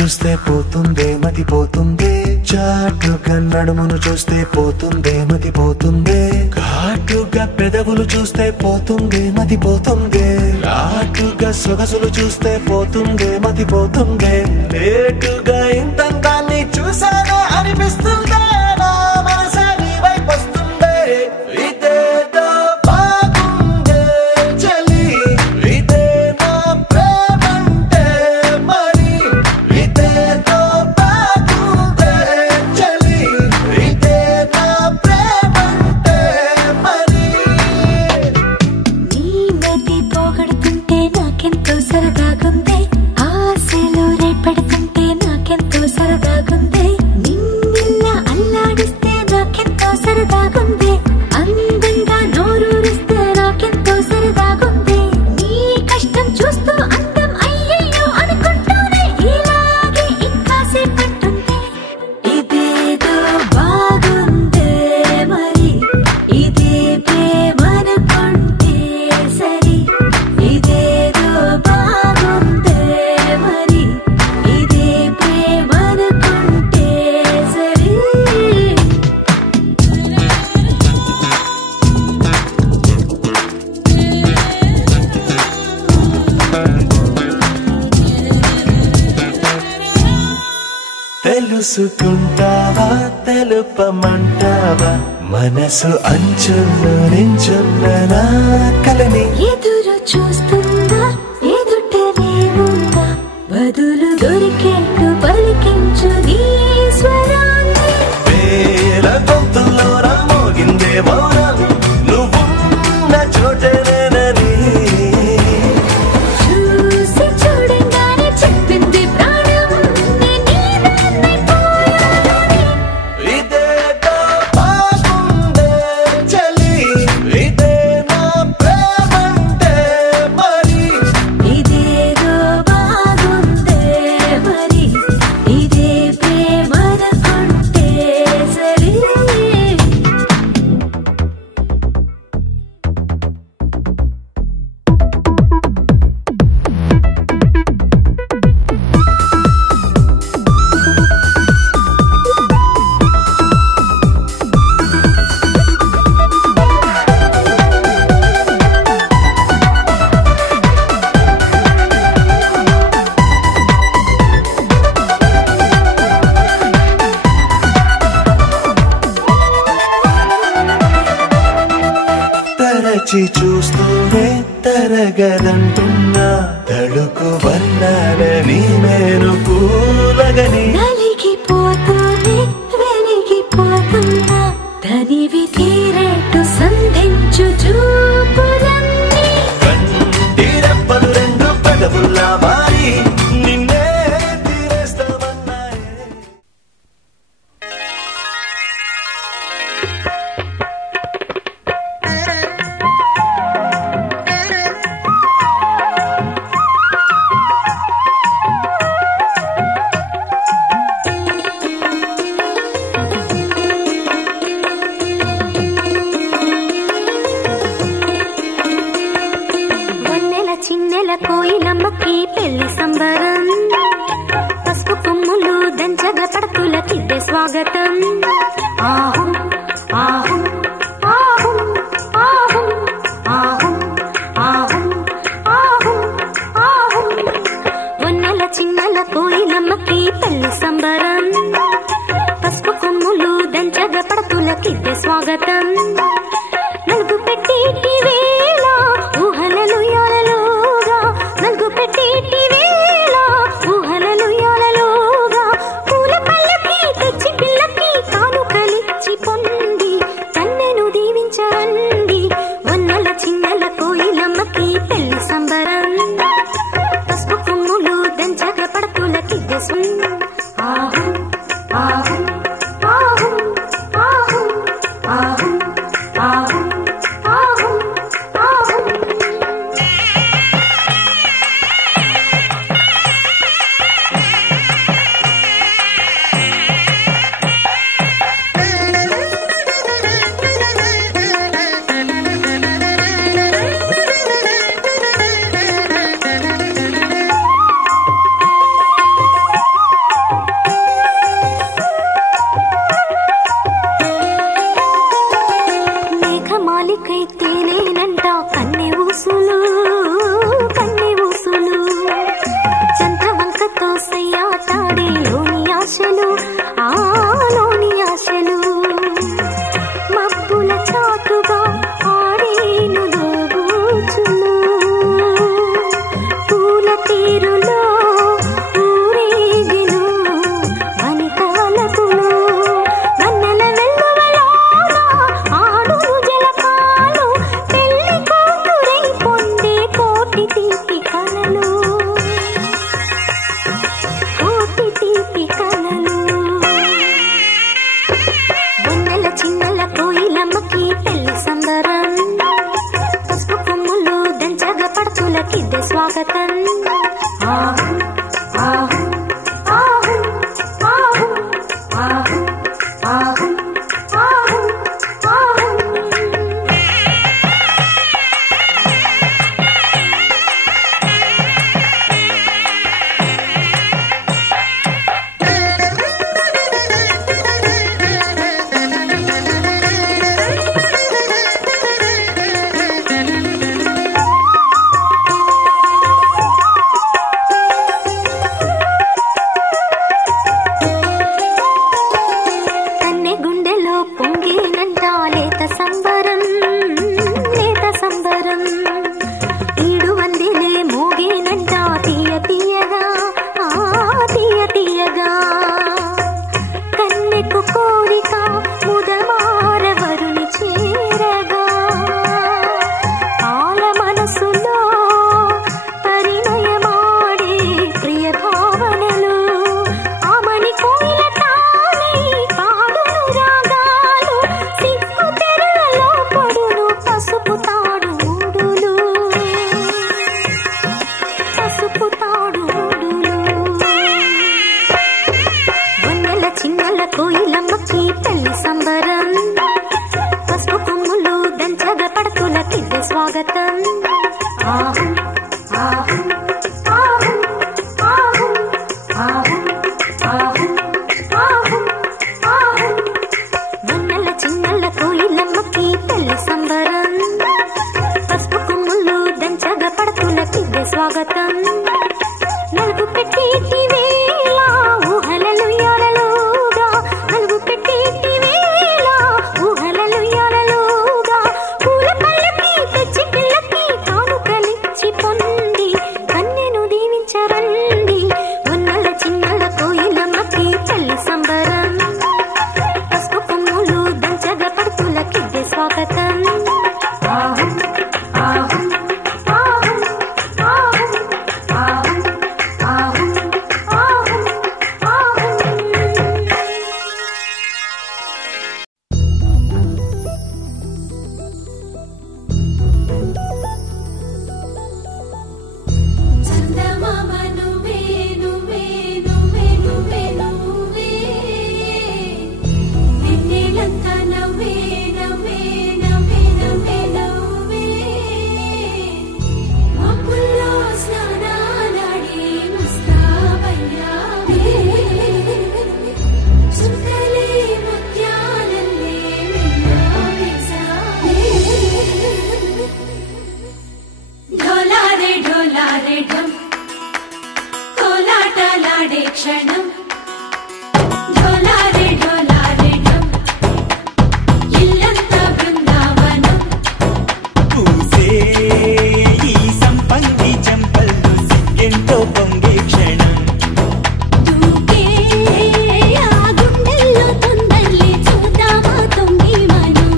చూస్తే పోతుందే మతి పోతుందే, చాటుగా నడుమును చూస్తే పోతుందే మతి పోతుందే, ఘాటుగా పెదవులు చూస్తే పోతుందే మతి పోతుందే, రాటుగా సొగసులు చూస్తే పోతుందే మతి పోతుందే, లేటుగా ఇంతంతాన్ని చూసానా అనిపిస్తుందే, నా మనసే నీ వైపు వస్తుందే. ఇదేదో బాగుందే చలి, ఇదే నా ప్రేమంటే మరి, ఇదేదో బాగుందే చలి, ఇదే నా ప్రేమంటే మరి. నీ మతి పోగొడుతుంటే నాకెంతో సరదాగుందే, ఆశలు రేపెడుతుంటే నాకెంతో సరదాగుందే, నిన్నెల్లా అల్లాడిస్తే నాకెంతో సరదాగుందే, అందంగా నోరూరిస్తే నాకెంతో సరదాగుందే, నీ కష్టం చూస్తూ అందం అయ్యయ్యో అనుకుంటూనే ఇలాగే ఇంకాసేపట్టుంటే. ఇదేదో బాగుందే మరి, ఇదే ప్రేమనుకుంటే సరి, ఇదేదో బాగుందే మరి, ఇదే ప్రేమనుకుంటే సరి. తెలుసుకుంటావా తెలుపమంటావా, మనసు అంచుల్లో నించున్న నా కలని, ఎదురు చూస్తుందా ఎదుటనే ఉందా, బదులు దొరికేట్టు పలికించు నీ స్వరాన్ని. వేల గొంతుల్లో మోగిందే మౌనం, నువ్వున్న చోటనేనని, చూసి చూడంగానే చెప్పింది ప్రాణం, నీదాన్నైపోయానని. ఇదేదో బాగుందే చలి, ఇదే నా ప్రేమంటే మరి, ఇదేదో బాగుందే మరి, ఇదే ప్రేమనుకుంటే సరి. తరచి చూస్తూనే తరగదంటున్నా, తడుకు వర్ణాలని నేను పూలగని, నలిగిపోతూనే వెలిగిపోతున్నా, తనివి తీరేట్టు సంధించు చూపులన్నీ. కంటి రెప్పలు రెండు పెదవుల్లా మారి నిన్నే తీరేస్తామన్నాయే. వన్నెల చిన్నెల కోయిలమ్మకి పెళ్లి సంబరం, పసుపు కొమ్ములు దంచగ పడతులకిద్దే స్వాగతం. ఆహుం ఆహుం ఆహుం ఆహుం ఆహుం ఆహుం ఆహుం ఆహుం. వన్నెల చిన్నెల కోయిలమ్మకి పెళ్లి సంబరం, పసుపు కొమ్ములు దంచగ పడతులకిద్దే స్వాగతం. నలుగు పెట్టేటి వేళ ఊహలలు యాలలుగా, నలుగు పెట్టేటి వేళ ఊహలలు యాలలుగా, పూల పళ్ళకి తెచ్చి పిల్లకి కానుకలిచ్చి పొంది కన్నెను దీవించండి. వన్నెల చిన్నెల కోయిలమ్మకి పెళ్లి సంబరం, పసుపు కొమ్ములు దంచగ పడతులకిద్దే ఆహుం ఆహుం ఆహుం ఆహుం ఆహుం ఆహుం ఆహుం ఆహుం. గాలికై తేలేనంట కన్నె ఊసులు కన్నె ఊసులు చంద్రవంకతో సయ్యాటాడే లోని ఆశలు ఆ లోని ఆశలు మబ్బుల చాటుగా ఆడేను దోబూచులు పూల తీరులో ఊరేగిను వనితలకులు వన్నెల వెల్లువలోన ఆడును జలపాలు పెళ్లి కూతురై పొందే కోటి తీపి కలలు కోటి తీపి కలలు వన్నెల చిన్నెల కోయిలమ్మకి పెళ్లి సంబరం పసుపు కొమ్ములు దంచగ పడుతులకిద్దే స్వాగతం ఆహు ఆహు ఆహు ఆహు ఆహు ఆహు ఆహు ఆహు కన్నె గుండెలో పొంగినంట లేత సంబరం లేత సంబరం ఈడు వందిలే మోగేనంట తీయ తీయగా ఆ తీయ తీయగా కన్నెకు కోరిక ముదమార వరుని చేరగా ఆల మనసులో పరిణయమాడే ప్రియ భావనలు ఆమని కోయిల తానై పాడును రాగాలు సిగ్గు తెరలలో పడును పసుపు తాడు ఊడులు పసుపు తాడు ఊడులు వన్నెల చిన్నెల కోయిలమ్మకి పెళ్లి సంబరం పసుపు కొమ్ములు దంచగ పడుతులకిద్దే స్వాగతం ఆహు ఆహు ఆహు ఆహు ఆహు ఆహు ఆహు ఆహు వన్నెల చిన్నెల కోయిలమ్మకి పెళ్లి సంబరం పసుపు కొమ్ములు దంచగ పడుతులకిద్దే స్వాగతం నలుగు పెట్టేటి వేళ ఊహలలు యాలలుగా నలుగు పెట్టేటి వేళ ఊహలలు యాలలుగా పూల పళ్ళకి తెచ్చి పిల్లకి కానుకలిచ్చి పొంది కన్నెను దీవించరండి వన్నెల చిన్నెల కోయిలమ్మకి పెళ్లి సంబరం పసుపు కొమ్ములు దంచగ పడుతులకిద్దే స్వాగతం ఆహు ఆహు ఆహు ఆహు ఆహు ఆహు ఆహు ఆహు చందమామ నువ్వే నువ్వే నువ్వే నువ్వే నువ్వే వెన్నెలంతా నవ్వే నవ్వే నవ్వే నవ్వే నవ్వే మబ్బుల్లో స్నానాలాడి ముస్తాబయ్యావే చుక్కలే ముత్యాలల్లే మెల్లావేశావే ఢోలారే ఢోలారే ఢం కోలాటలాడే క్షణం ఢోలారే ఢోలారే ఢం ఇల్లంతా బృందావనం పూసే ఈ సంపంగి చెంపల్లో సిగ్గెంతో పొంగే క్షణం దూకే ఆ గుండెల్లో తొందల్లి చూద్దామా తొంగి మనం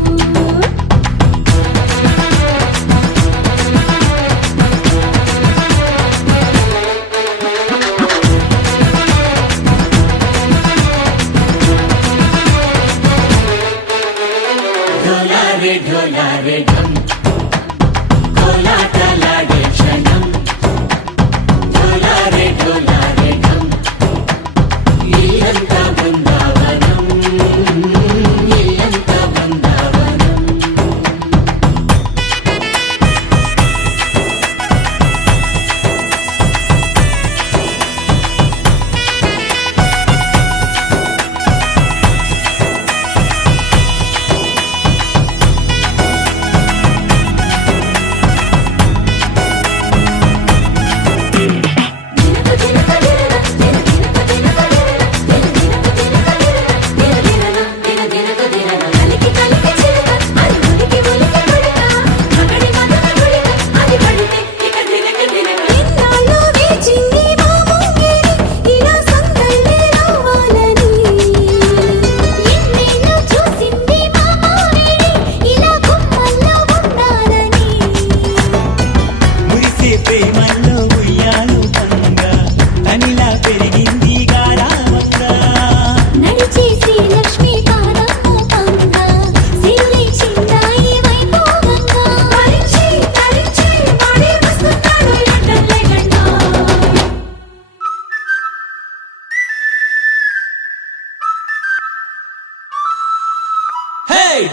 ఢోలారే ఢోలారే ఢం కోలాటలాడే క్షణం ఢోలారే ఢోలారే ఢం ఇల్లంతా బృందావనం ఇల్లంతా బృందావనం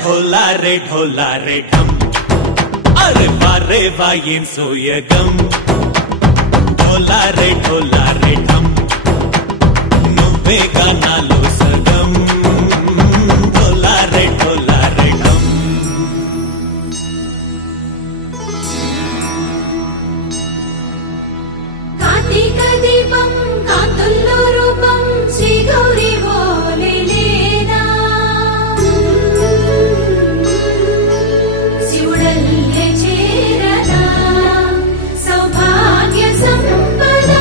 ढोला रे ढम अरे वाह ఏం సోయగం ढोला रे ढम నువ్వే గానాలో సగం ढोला रे ढम కార్తీక దీపం కాంతుల్లో రూపం శ్రీ గౌరీ బోలే లేనా శివుడల్లే చేరనా సౌభాగ్య సంపద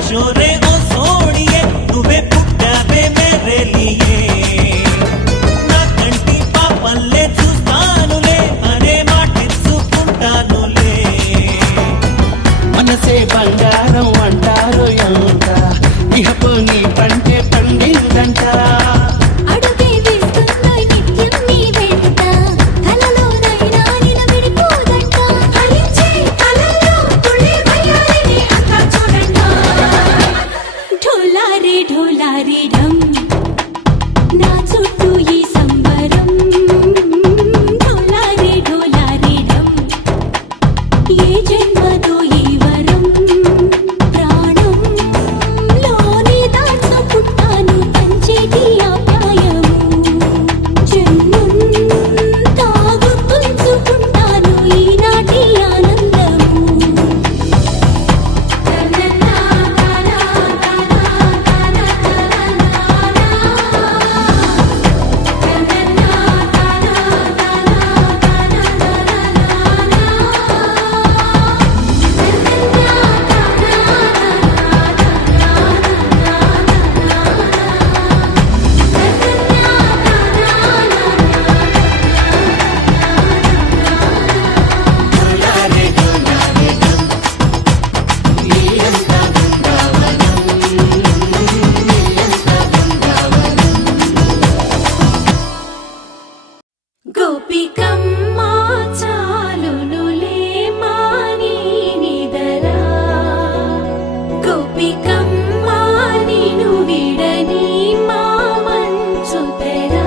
छोरे ओ सोड़िए तुवे पुट्टावे मेरे लिए ना कंटी पापल्ले చూస్తానులే అనే మాటిచ్చుకుంటానులే మనసే బంగారం అంటారు ఎంత ఇహపు నీ పంటే పండిందంట అడుగే వేస్తున్నా నిత్యం నీ వెంట కలలోనైనా నిలబడిపోదంట ఫలించే కలలో తుళ్ళే వయ్యారిని అంతా చూడంట ढोला रे ढम నా చుట్టూ ఈ సంబరం ढोला रे ढम ఏ జన్మదో ఈ వరం ప్రాణం లోని దాచుకుంటాను పంచేటి ఆప్యాయము జన్మం తాగుతుంచుకుంటాను ఈనాటి ఆనందము గోపికమ్మ చాలునులే మాని నిదరా గోపికమ్మ నిను విడని మా మంచు తెరా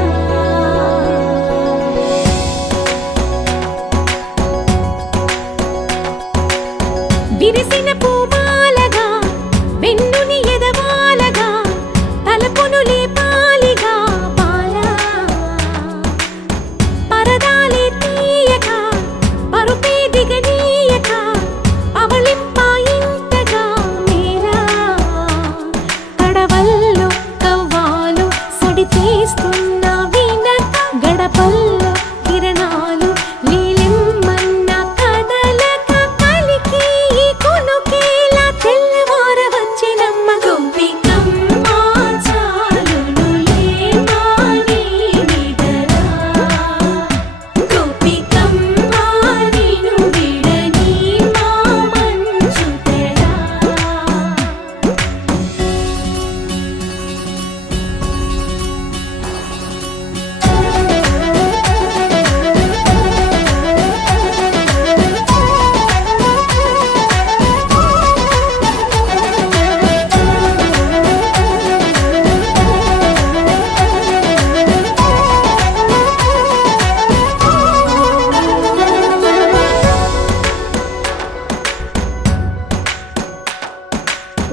విరిసిన పూమాలగా వెన్నుని ఎదవాలగా తలపును లేపాలిగా బాలా పరదాలే తీయక పరుపే దిగనీయక అవలింపాయింతగా మేరా కడవల్లో కవ్వాలు సడి చేస్తున్న వినక గడపల్లో కిరణాలు లీలెమ్మన్న కదలక కలికి ఈ కొనుకేలా తెల్లవార వచ్చినమ్మ గోపికమ్మ చాలునులే మాని నిదరా గోపికమ్మ నిను విడని మా మంచు తెరా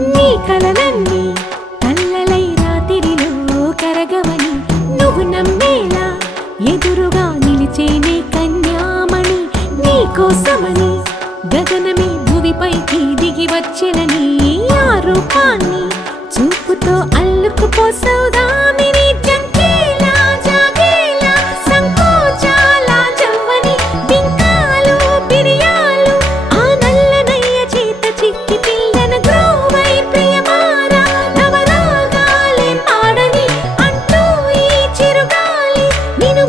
నీ కలలన్నీ కల్లలై రాత్రిలో కరగవని నువ్వు నమ్మేలా ఎదురుగా నిలిచేనే కన్యామణి నీ కోసమని గగనమే భూమిపైకి దిగి వచ్చినని ఆ రూపాన్ని చూపుతో అల్లుకుపోసౌదామిని జంకేలా జాగేలా సంకోచాల జవ్వని బింకాలు బిరియాలు ఆ నల్లనయ్య చేత చిక్కి పిల్లన గ్రోవై ప్రియమారా నవరాగాలే పాడని అంటూ ఈ చిరుగాలి నిన్ను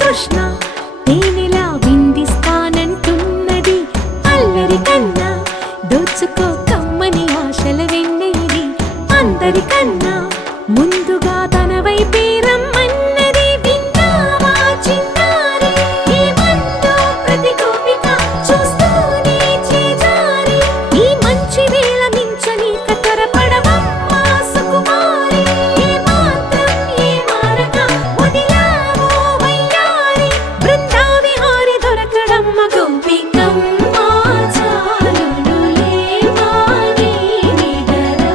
తృష్ణ తేనెలా విందిస్తానంటున్నది అల్లరి కన్నా దోచుకో కమ్మని ఆశల వెన్నెది అందరికన్నా ముందుగా తన వైపే రమ్మన్నది విన్నావా చిన్నారి ఏమందో ప్రతి గోపిక చూస్తూనే చేజారి ఈ మంచి వేళ మించని కతరపడవమ్మా సుకుమారి ఏ మాత్రం ఏ మారక వదిలావో వయ్యారి బృందావిహారి దొరకడమ్మ గోపికమ్మ చాలునులే మాని నిదరా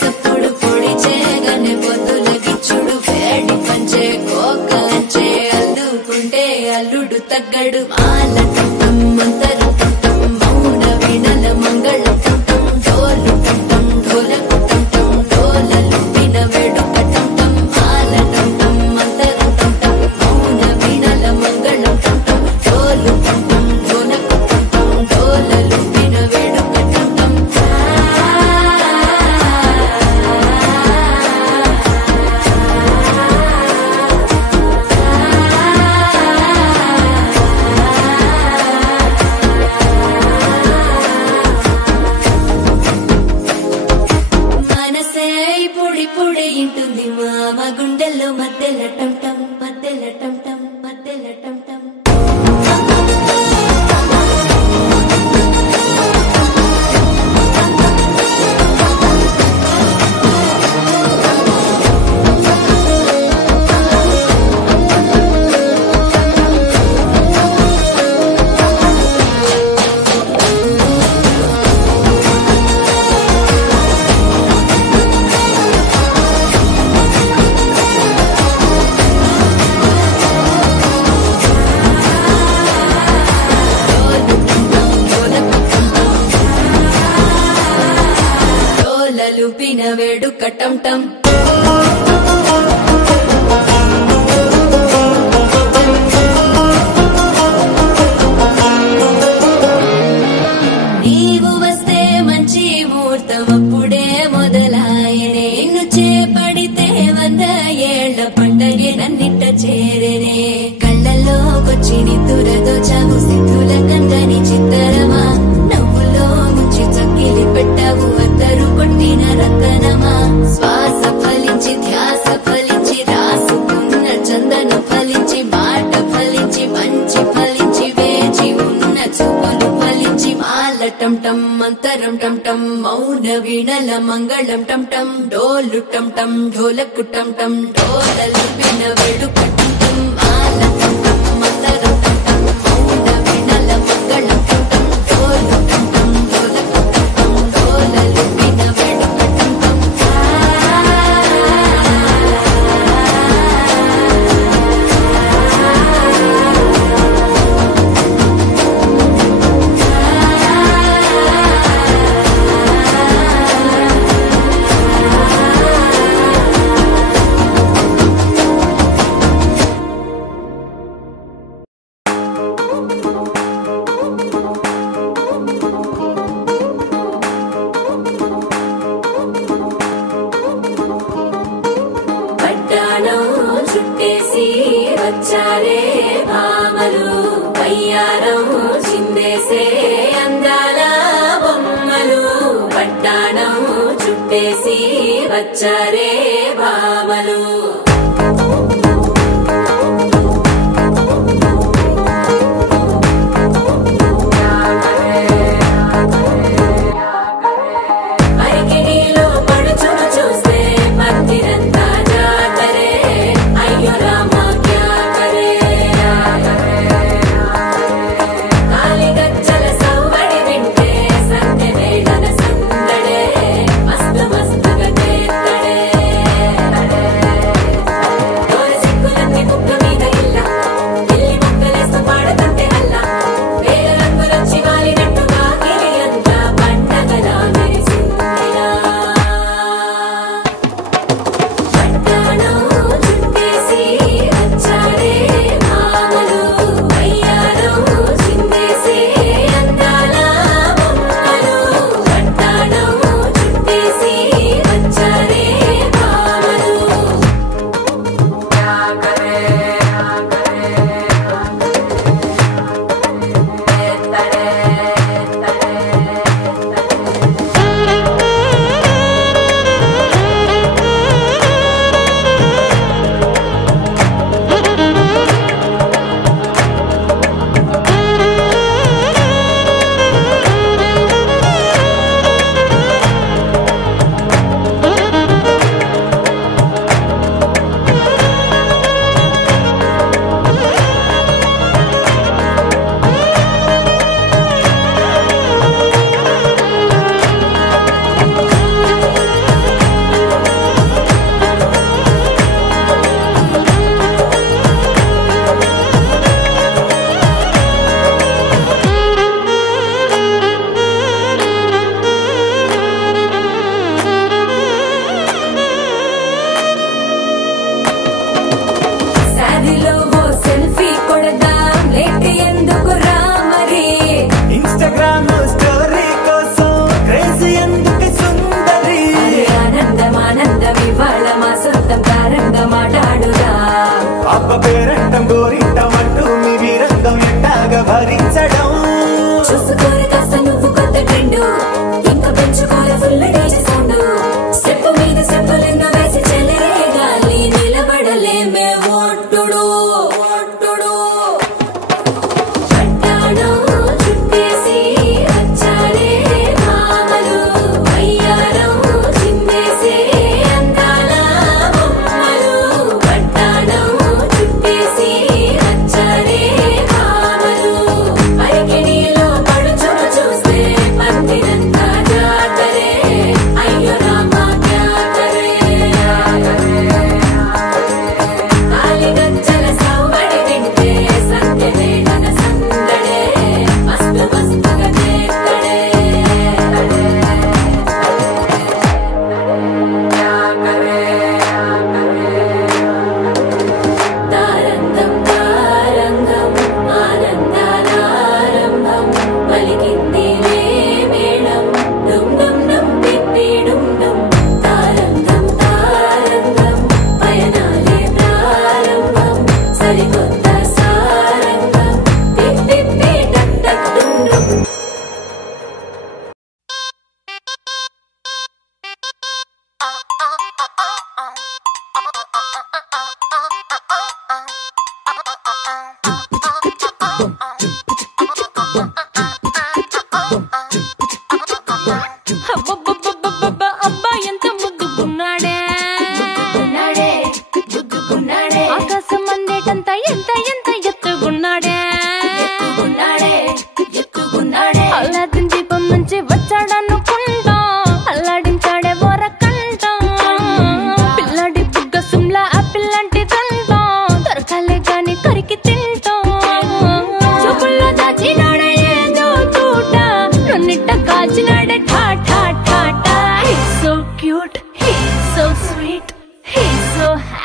సప్పుడు పొడి చేయగానే పొద్దులకిచ్చుడు వేడి పంచే కోకలంచే అల్లుకుంటే అల్లుడు తగ్గడు మాల టంటం మంతరు టంటం మౌన వీణల మంగళం టంటం డోలు టంటం ఢోలకు టంటం డోలలు విన వేడుక టంటం మాల టంటం మంతరు టంటం మౌన వీణల మంగళం టంటం డోలు టంటం ఢోలకు టంటం డోలలు విన వేడుక టంటం మనసే పొడి పొడి ఇంటుంది మామ గుండెల్లో మధ్యల టంటం మధ్యల టంటం మధ్యల టంటం లుపిన వేడుక టంటం నీవు వస్తే మంచి ముహూర్తం అప్పుడే మొదలాయనే నిన్ను చేపడితే 100 ఏళ్ల పండగే నన్నిట్ట చేరేనే కళ్ళల్లోకొచ్చి నిద్దురదోచావు సిద్ధుల కందని చిత్తరమా నవ్వులో ముంచి చక్కిలి పెట్టావు అద్దరు కొట్టిన రతనమా శ్వాస ఫలించి ధ్యాస ఫలించి రాసుకున్న చందన ఫలించి మాట ఫలించి మంచి ఫలించి వేచి ఉన్న చూపులు ఫలించి మాల టంటం మంతరం టంటం మౌన వీణల మంగళం టంటం డోలు టంటం ఢోలకు టంటం డోలలు విన వేడుక టంటం మాల టంటం మంతరం టంటం మౌన వీణల మంగళం టంటం డోలు టంటం ఢోలకు టంటం డోలలు విన వేడుక టంటం పట్టాణం చుట్టేసి వచ్చారే భామలు పయ్యారం చిందేసే అందాల బొమ్మలు పట్టాణం చుట్టేసి వచ్చారే భామలు అరికిడిలో పడుచును చూస్తే పత్తిరంతా జాతరే అయ్యో రామా క్యా కరే కాలిగజ్జల సవ్వడి వింటే సంధ్య వేళన సందడే మస్తు మస్తుగా చేత్తడే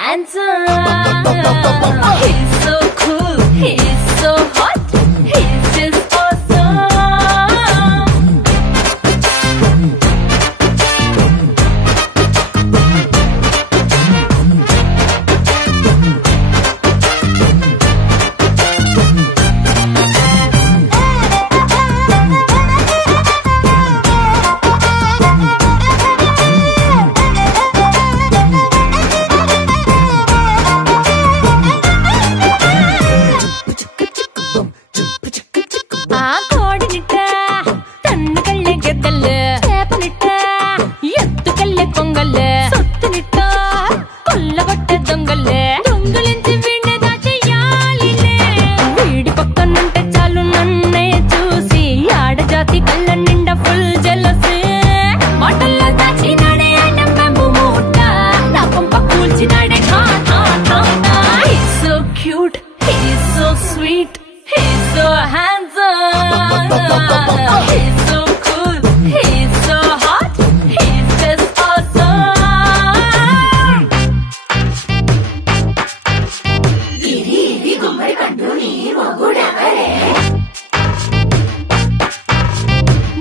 handsome. He's so cool, he's so hot, he's just awesome.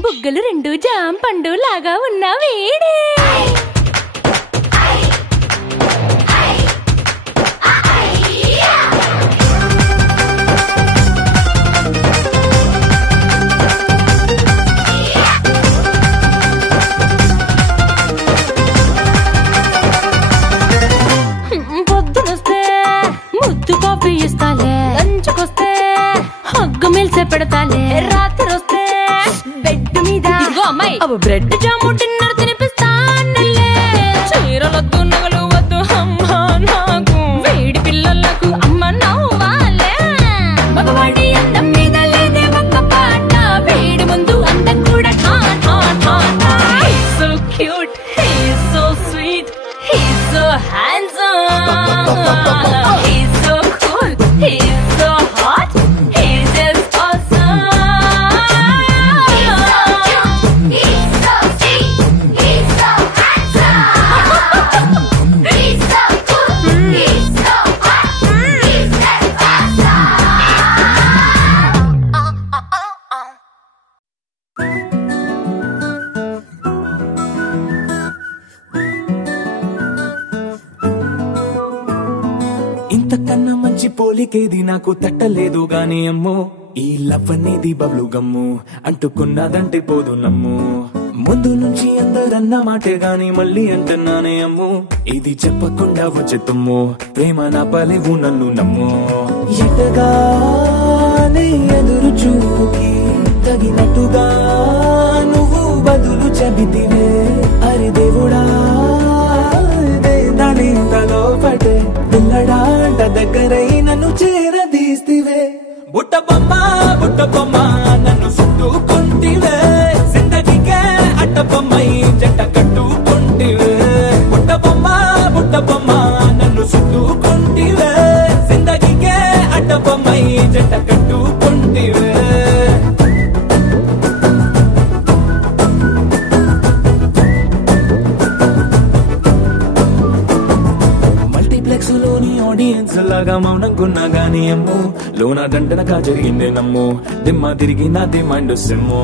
బుగ్గలు రెండు జామ పండు లాగా ఉన్న వేడే పొద్దునొస్తే ముద్దు కాఫీ ఇస్తాలే, లంచ్కొస్తే హగ్గు మిల్సే పెడతాలే, రాత్రి వస్తే బెడ్ మీద అమ్మాయి బ్రెడ్ జాము డిన్నర్ తినిపిస్తానులే. చీరలొద్దు నగలు వద్దు అమ్మా నాకు, వేడి పిల్లలకు అమ్మ నవ్వాలే. మగవాడి అందం మీద లేదే ఒక్క పాట, వేడి ముందు అందం కూడా ఠా ఠా ఠా ఠా. He's so cute, he's so sweet, he's so handsome, he's so cool, he's so hot, he's just awesome. He's so cute, he's so sweet, he's so handsome, he's so cool, he's so hot, he's just awesome. ఇంతకన్నా మంచి పోలికేది నాకు తట్టలేదు గాని అమ్మో, ఈ love అనేది బబ్లు గమ్ము, అంటుకున్నదంటే పోదు నమ్ము. ముందు నుంచి అందరన్న మాటే గాని మళ్ళీ అంటున్నానే అమ్ము, ఇది చెప్పకుండా వచ్చే తుమ్ము, ప్రేమ నా పలేవు నన్ను నమ్ము. ఎటగానే ఎదురు చూకి తగినట్టుగా నువ్వు బదులు చెబితివే, అరి దేవుడా దాని తలో పడే పిల్లడాంట దగ్గరై నన్ను చేరదీస్తివే. బుట్ట బొమ్మ నన్ను చుట్టుకుంటివే, జిందగీకే అట్ట బొమ్మై జంట కట్టుకుంటివే. బుట్ట బొమ్మ నన్ను చుట్టుకుంటివే, జిందగీకే అట్ట బొమ్మై జంట కట్టుకుంటివే. లోని ఆడియన్స్ లాగా మౌనంకున్నా గానీ అమ్ము, లోన దండనగా జరిగిందే నమ్ము, దిమ్మ తిరిగి నా దిమ్మండు సిమ్ము.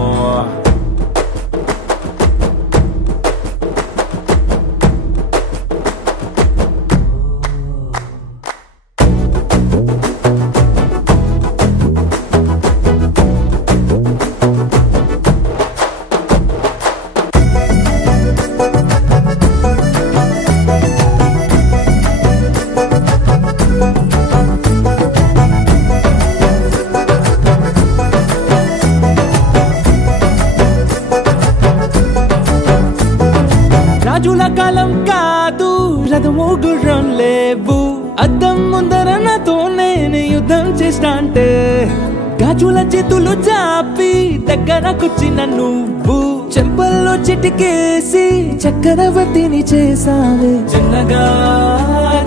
రాజుల కాలం కాదు, రథము గుర్రం లేవు, అద్దం ముందర నాతో నేను యుద్ధం చేస్తా అంటే, గాజుల చేతులు చాపి దగ్గరకొచ్చిన నువ్వు, చెంపల్లో చిటికేసి చక్రవర్తిని చేసావే. చిన్నగా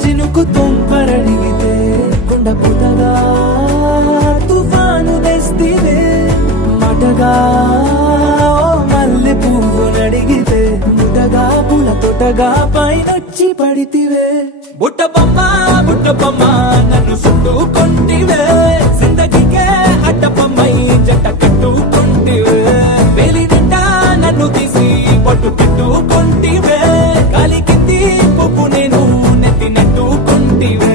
చినుకు తుంపరడిగితే కుండ పుతగా తుఫాను తెస్తివే, మాటగా మల్లె పువ్వు నడిగితే ముదగా పూలతో కొత్తగా పైనొచ్చి పడితివే బుట్టబొమ్మ బుట్టబొమ్మ నన్ను చుట్టుకొంటివే జిందగీకే అడ్డబొమ్మై జంట కట్టుకొంటివే వేలి నిండా నన్ను తీసి పట్టు పెట్టుకొంటివే కాలి కింది పువ్వు నేను నెత్తి నెట్టుకొంటివే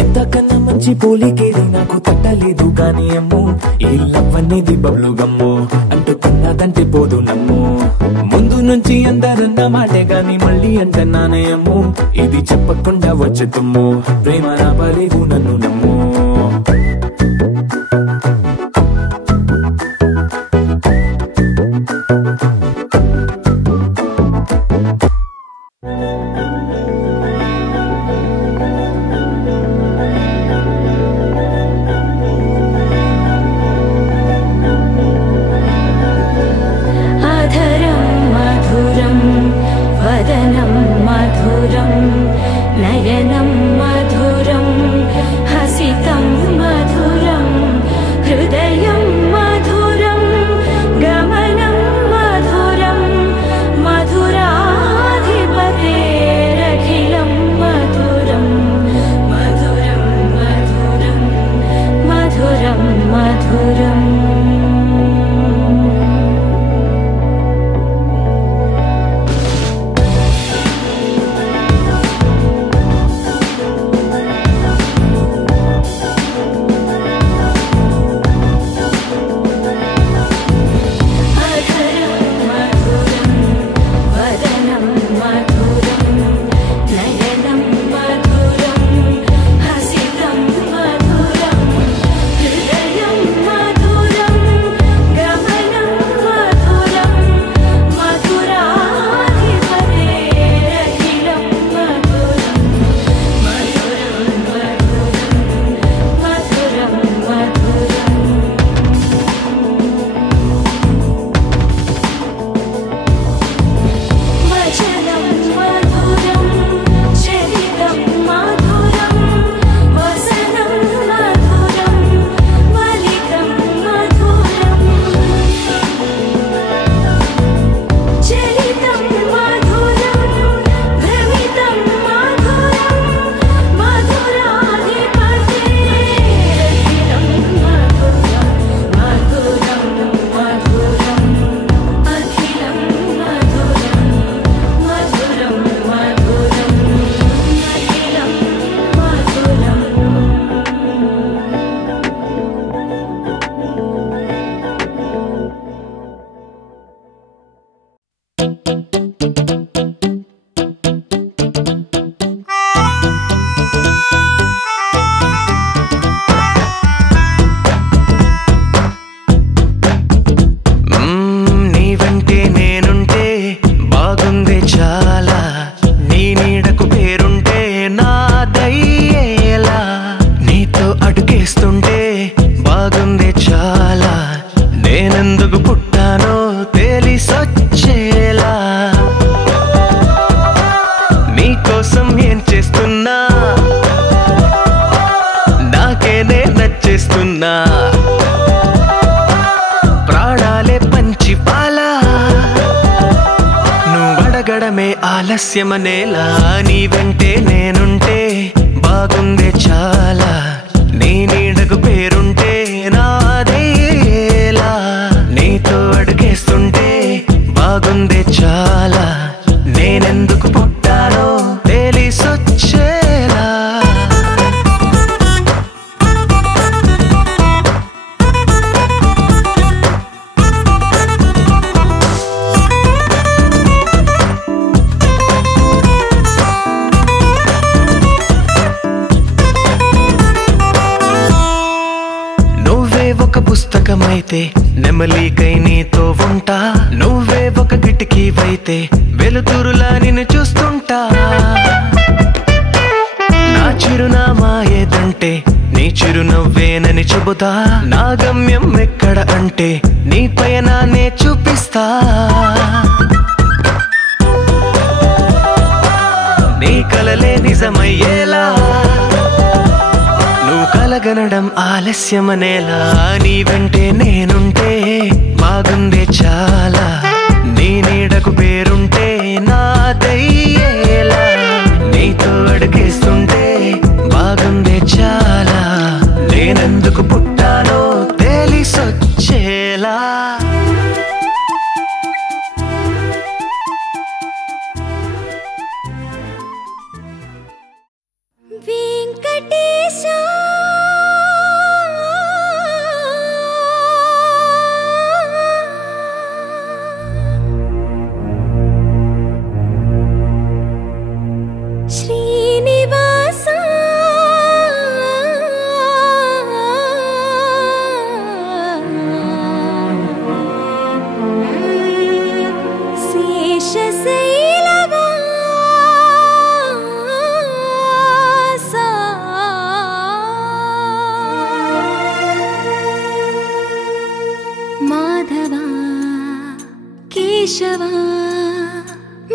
ఎంతకన్నా మంచి పోలికేది నాకు తట్టలేదు కానీ అమ్మో ఈ లవ్ అనేది బబ్లు గమ్ము అంటుకున్నదంటే పోదు నమ్ము ముందు నుంచి అందరన్న మాటే గాని మళ్ళీ అంటున్నానే అమ్ము ఇది చెప్పకుండా వచ్చే తుమ్ము ప్రేమ రాబలేదు నన్ను నమ్ము నయనం మధురం హసితం మధురం హృదయం మధురం గమనం మధురం మధురాధిపతేరఖిలం మధురం మధురం మధురం మధురం మధురం ఆలస్యమనేలా నీ వెంటే నేనుంటే బాగుందే చాలా నీ నీడకు పేరుంటే నాదేలా నీతో అడుగేస్తుంటే బాగుందే చాలా నేనెందుకు పుట్టానో తెలిసొచ్చేలా పుస్తకమైతే నెమలికై నీతో ఉంటా నువ్వే ఒక కిటికీవైతే వెలుతురులా నిన్ను చూస్తుంటా నా చిరునామా ఏదంటే నీ చిరునవ్వేనని చెబుతా నా గమ్యం ఎక్కడ అంటే నీ పయనాన్నే చూపిస్తా నీ కలలే నిజమయ్యేలా నువ్వు కల కలగనడం ఆలస్యమనేలా నీ వెంటే నేనుంటే బాగుందే చాలా నీ నీడకు పేరుంటే నాదయ్యేలా నీతో అడుగేస్తుంటే బాగుందే చాలా నేనెందుకు పుట్టానో తెలిసొచ్చేలా వెంకటేశ శ్రీనివాస మాధవ కేశవ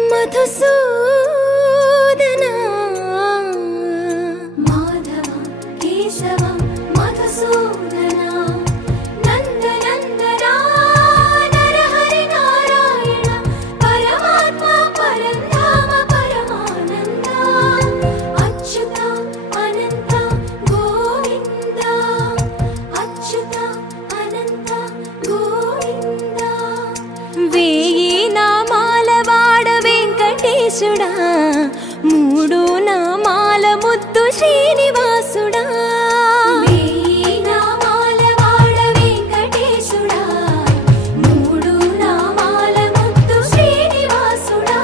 మధుసూదన మాధవ కేశవ మధుసూదన నందనందన నరహరి నారాయణ పరమాత్మ పరంధామ పరమానంద అచ్యుత అనంత గోవింద అచ్యుత అనంత గోవింద వేయి నామాల వాడ వెంకటేశుడా మూడు నామాల ముద్దు శ్రీనివాసుడా వేయి నామాల వాడ వెంకటేశుడా మూడు నామాల ముద్దు శ్రీనివాసుడా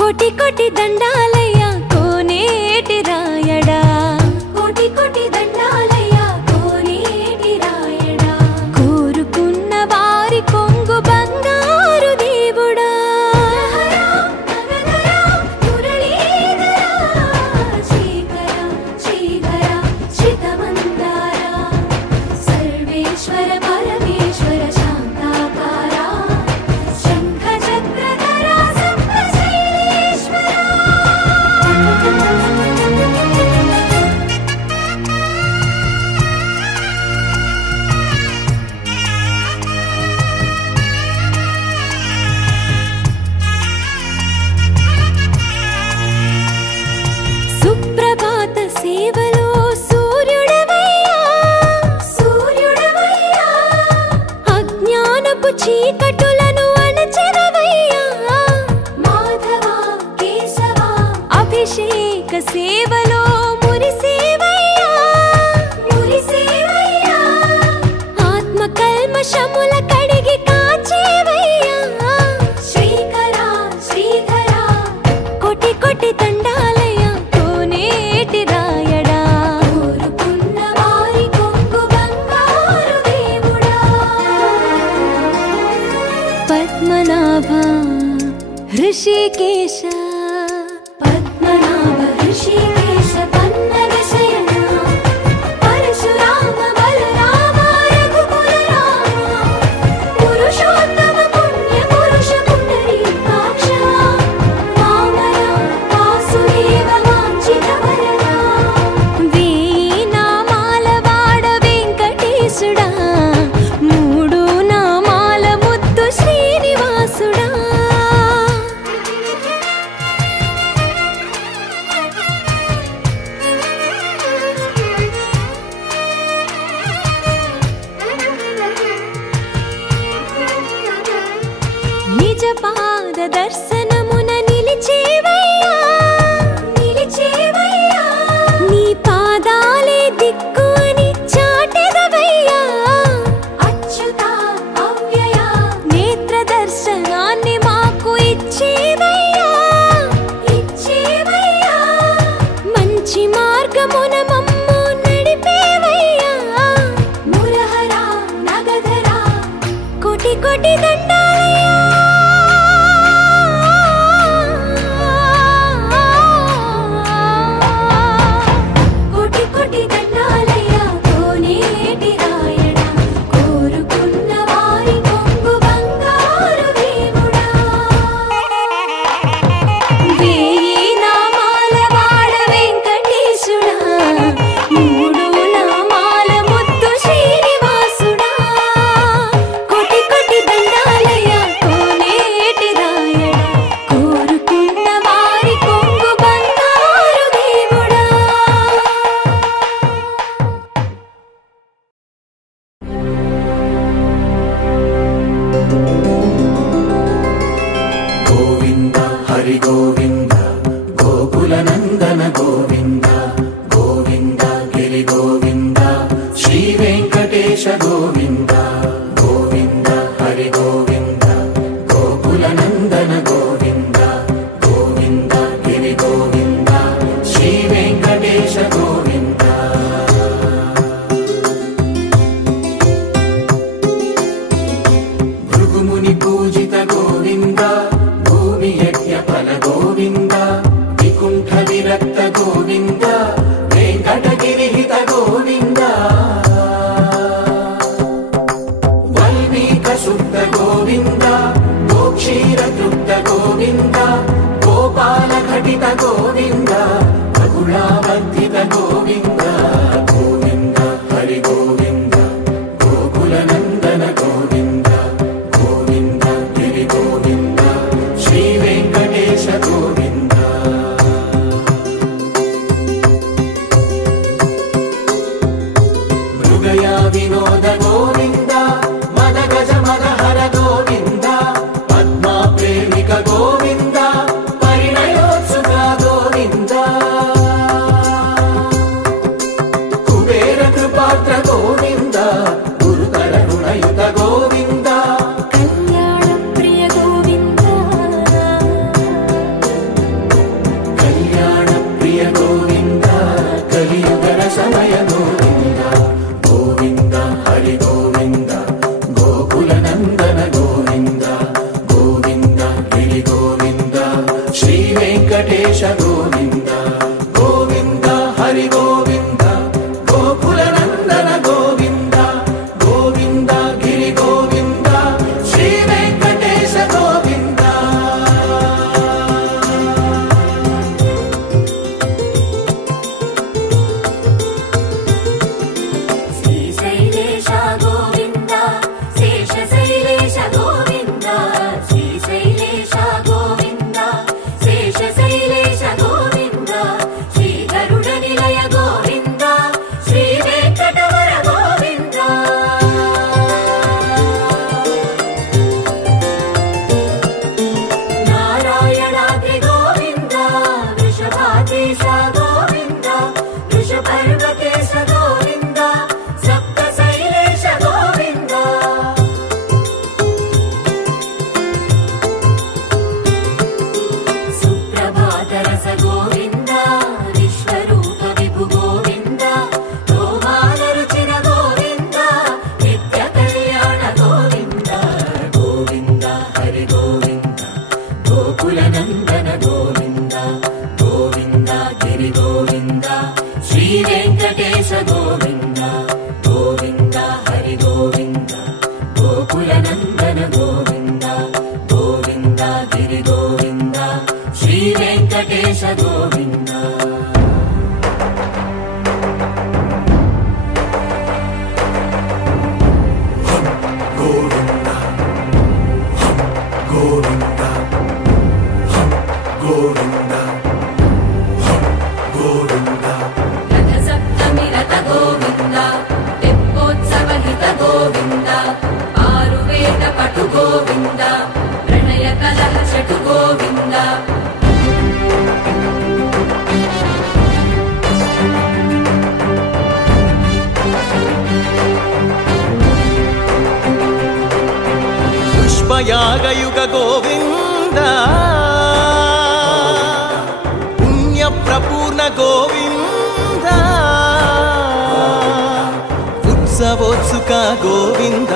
కోటి కోటి దండాలయ్య కోనేటి రాయడా కోటి కోటి దండాలయ్య కోనేటి రాయడా కోరుకున్న వారి కొంగు బంగారు దేవుడా శ్రీకర శ్రీధర శ్రితమందార సర్వేశ్వర పరమేశ్వర శాంతాకార శంఖ చక్రధర సప్తశైలేశ్వర సుప్రభాత సేవలో సూర్యుడవయ్యా సూర్యుడవయ్యా అజ్ఞానపు చీకటులను అణచెదవయ్యా మాధవ కేశవ అభిషేక సేవలో మురిసేవయ్యా మురిసేవయ్యా ఆత్మ కల్మషముల కడిగి కాచేవయ్యా శ్రీకర శ్రీధర కోటి కోటి దండాలయ కోనేటి రాయడా కోరుకున్న వారి కొంగు బంగారు దేవుడా పద్మనాభ హృషికేశ పద్మనాభ హృషికేశ పన్నగ శయన పరశురామ బలరామ రఘుకుల రామ పురుషోత్తమ పుణ్య పురుష పుండరీకాక్ష వామన వాసుదేవ వాంఛిత వరద వేయి నామాల వాడ వెంకటేశుడా మూడు నామాల ముద్దు శ్రీనివాసుడా నిజ పాద దర్శనమున నిలిచేవయ్యా నిలిచేవయ్యా నీ పాదాలే దిక్కు అని చాటెదవయ్యా అచ్యుత అవ్యయ నేత్ర దర్శనాన్ని మాకు ఇచ్చేవయ్యా ఇచ్చేవయ్యా మంచి మార్గమున మమ్ము నడిపేవయ్యా మురహర నగధర కోటి కోటి దండాలయ్యా హరి గోవింద గోకుల నందన గోవింద గోవింద గిరి గోవింద శ్రీ వెంకటేశ గోవింద గోవింద హరి గోవింద గోకుల నందన గోవింద గోవింద గిరి గోవింద శ్రీ వెంకటేశ గోవింద భృగుముని పూజిత గోవింద భూమి యజ్ఞ ఫల గోవింద వికుంఠ విరక్త గోవింద వెంకటగిరిహిత గోవింద వల్మీక శుద్ధ గోవింద గోక్షీర తృప్త గోవింద గోపాల ఘటిత గోవింద బహుళావర్ధిత గోవింద గోవింద హరి గోవింద గోకుల నందన గోవింద గోవింద గిరి గోవింద శ్రీ వెంకటేశ గోవింద మృగయా వినోద గోవింద మద గజ మద హర గోవింద పద్మా ప్రేమిక గోవింద పరిణయోత్సుక గోవింద కుబేర కృపాత్ర గోవింద గురుతర రుణయుత గోవింద కళ్యాణ ప్రియ గోవింద కళ్యాణ ప్రియ గోవింద కలియుగర సమయ గోవింద గోవింద హరి గోవింద గోకుల నందన గోవింద గోవింద గిరి గోవింద శ్రీ వెంకటేశ గోవింద గోవింద హరి గోవింద గోకుల నందన గోవింద గోవింద గిరి గోవింద శ్రీ వెంకటేశ గోవింద శ్రీశైలేశ గోవింద శేషశైలేశ గోవింద శ్రీశైలేశ గోవింద శేషశైలేశ గోవింద శ్రీ గరుడ నిలయ గోవింద శ్రీ వెంకటవర గోవింద నారాయణాద్రి గోవింద వృషభాద్రీశ గోవింద వృషపర్వతేశ గోవింద సప్తశైలేశ గోవింద సుప్రభాతరస గోవింద విశ్వరూప విభు గోవింద గోమాల రుచిర గోవింద నిత్య కళ్యాణ గోవింద గోవింద హరి గోవింద గోకుల నందన గోవింద గోవింద గిరి గోవింద శ్రీ వెంకటేశ గోవింద గోవింద హరి గోవింద గోకుల నందన గోవింద గోవింద గిరి గోవింద శ్రీ వెంకటేశ గోవింద గోవింద గోవింద గోవింద గోవింద రథ సప్తమి రథ గోవింద తెప్పోత్సవహిత గోవింద ఆరువేద పటు గోవింద ప్రణయ కలహ షటు గోవింద పుష్పయాగయుగ గోవింద పుణ్య ప్రపూర్ణ గోవింద ఉత్సవోత్సుక గోవింద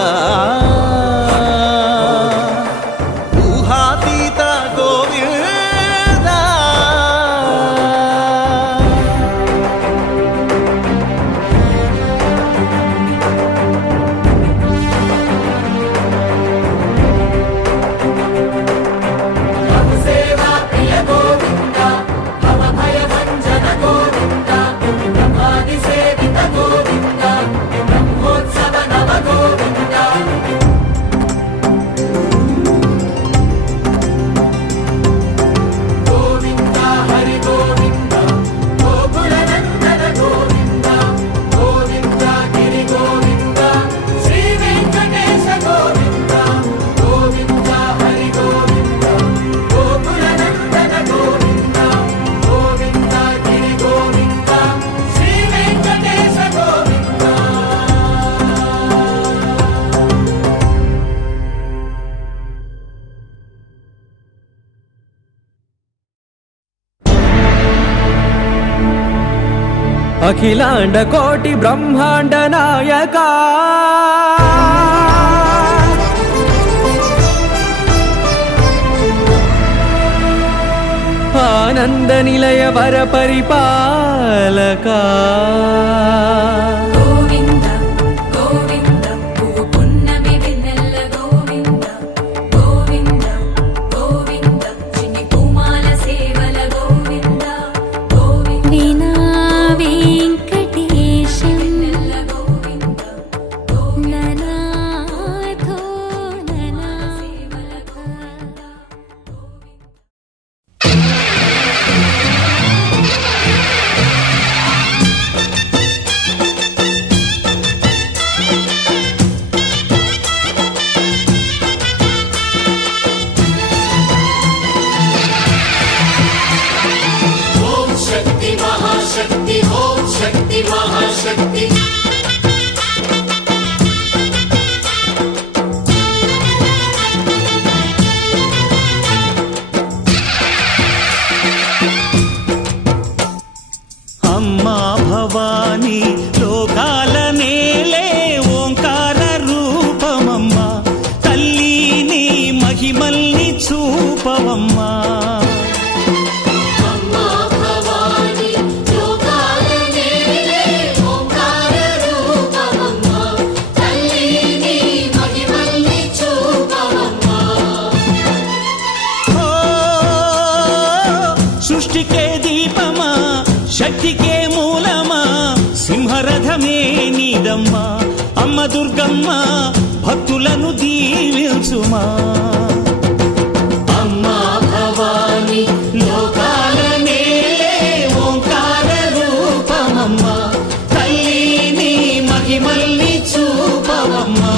ఊహాతీత గోవింద సేవా ప్రియ గోవింద భవ భయ భంజన గోవింద బ్రహ్మాది సేవిత గోవింద బ్రహ్మోత్సవ నవ గోవింద అఖిలాండ కోటి బ్రహ్మాండ నాయక ఆనంద నిలయ వర పరిపాలక గోవింద గోవింద పువ్వు పున్నమి వెన్నెల గోవింద గోవింద గోవింద చిన్ని పూమాల సేవల గోవింద గోవింద వీణా వెంకటేశం వెన్నెల గోవింద ననాథో ననా సేవల గోవింద ఓం శక్తి మహాశక్తి ఓం శక్తి మహాశక్తి అమ్మా భవానీ లోకాల నేలే ఓంకార రూపమమ్మా తల్లి నీ మహిమల్ని చూపవమ్మా అమ్మా భవాని లోకాల నేలే ఓంకార రూపమమ్మా తల్లి నీ మహిమల్ని చూపవమ్మా ఓ సృష్టికే దీపమా శక్తికే మూలమా సింహరథమే నీదమ్మా అమ్మ దుర్గమ్మ భక్తులను దీవించుమా అమ్మా భవాని లోకాల నేలే ఓంకార రూపమమ్మా తల్లి నీ మహిమల్ని చూపవమ్మా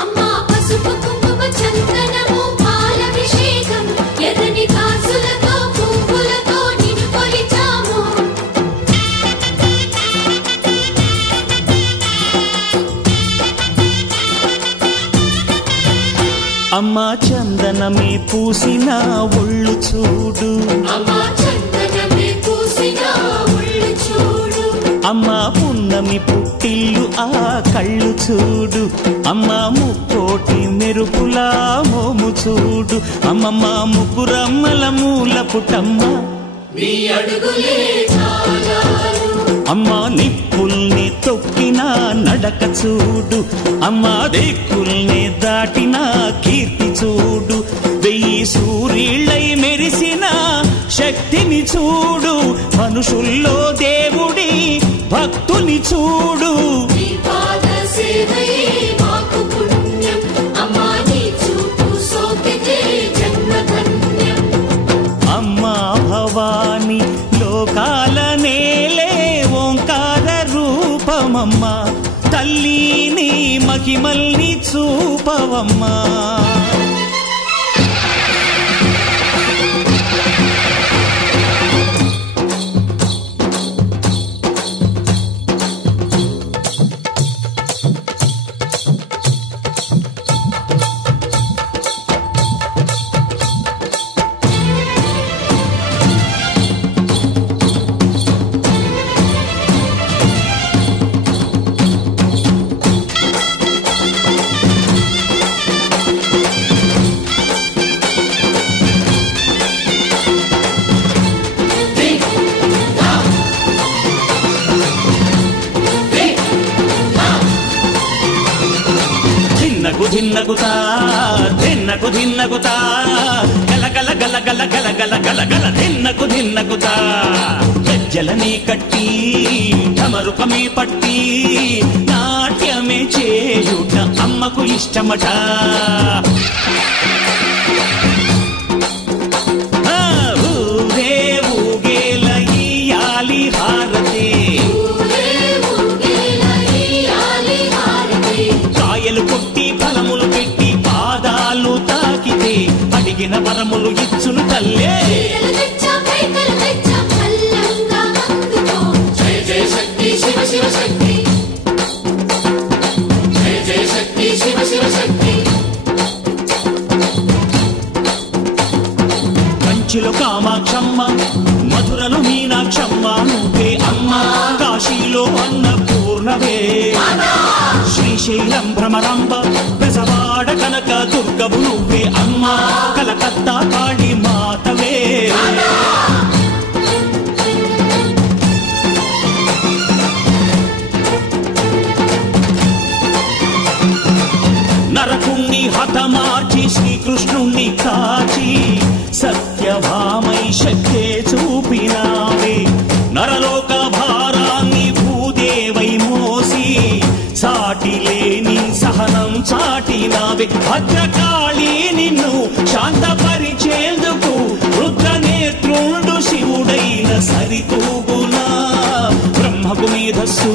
అమ్మా పసుపు కుంకుమ చందనము పాలభిషేకం ఎర్రని కాసులతో పువ్వులతో నిన్ను కొలిచాము అమ్మా చందనమే పూసిన ఒళ్ళు చూడు అమ్మా చందనమే పూసిన ఒళ్ళు చూడు అమ్మా పున్నమి పుట్టిల్లు ఆ కళ్ళు చూడు అమ్మా ముక్కోటి మెరుపులా మోము చూడు అమ్మమ్మ ముగ్గురమ్మల మూల పుటమ్మ నీ అడుగులే చాలాలు అమ్మా నిప్పుల్ని తొక్కిన నడక చూడు అమ్మా దిక్కుల్ని దాటిన కీర్తి చూడు వెయ్యి సూర్యుళ్ళై మెరిసిన శక్తిని చూడు మనుషుల్లో దేవుడి భక్తుని చూడు నీ పాద సేవయే మాకు పుణ్యం అమ్మా నీ చూపు సోకితే జన్మధన్యం అమ్మా భవాని లోకాల నేలే ఓంకార రూపమమ్మా తల్లి నీ మహిమల్ని చూపవమ్మా ధిన్నగుతా ధిన్నగుతా గల గల గల గల గల గల గల గల ధిన్నగుతా గజ్జలని కట్టి ఢమరుకమే పట్టి నాట్యమే చేయుట అమ్మకు ఇష్టమట ఊరే ఊగేల ఇయ్యాలి హారతి కాయలు కొట్టి ఫలములు పెట్టి పాదాలు తాకితే అడిగిన వరములు ఇచ్చును తల్లే తెచ్చాం కైకలు తెచ్చాం శ్రీశైలం భ్రమరాంబ బెజవాడ కనక దుర్గవు నువ్వే అమ్మా కలకత్తా కాళీ మాతవే నరకుణ్ణి హతమార్చి శ్రీకృష్ణుణ్ణి కాచి సత్యభామై శక్తే చూపినావే నరలోక భారాన్ని భూదేవై మోసి సాటి లేని సహనం చాటినావే భద్రకాళి నిన్ను శాంతపరిచేందుకు రుద్రనేత్రుండు శివుడైన సరితూగునా బ్రహ్మకు మేధస్సు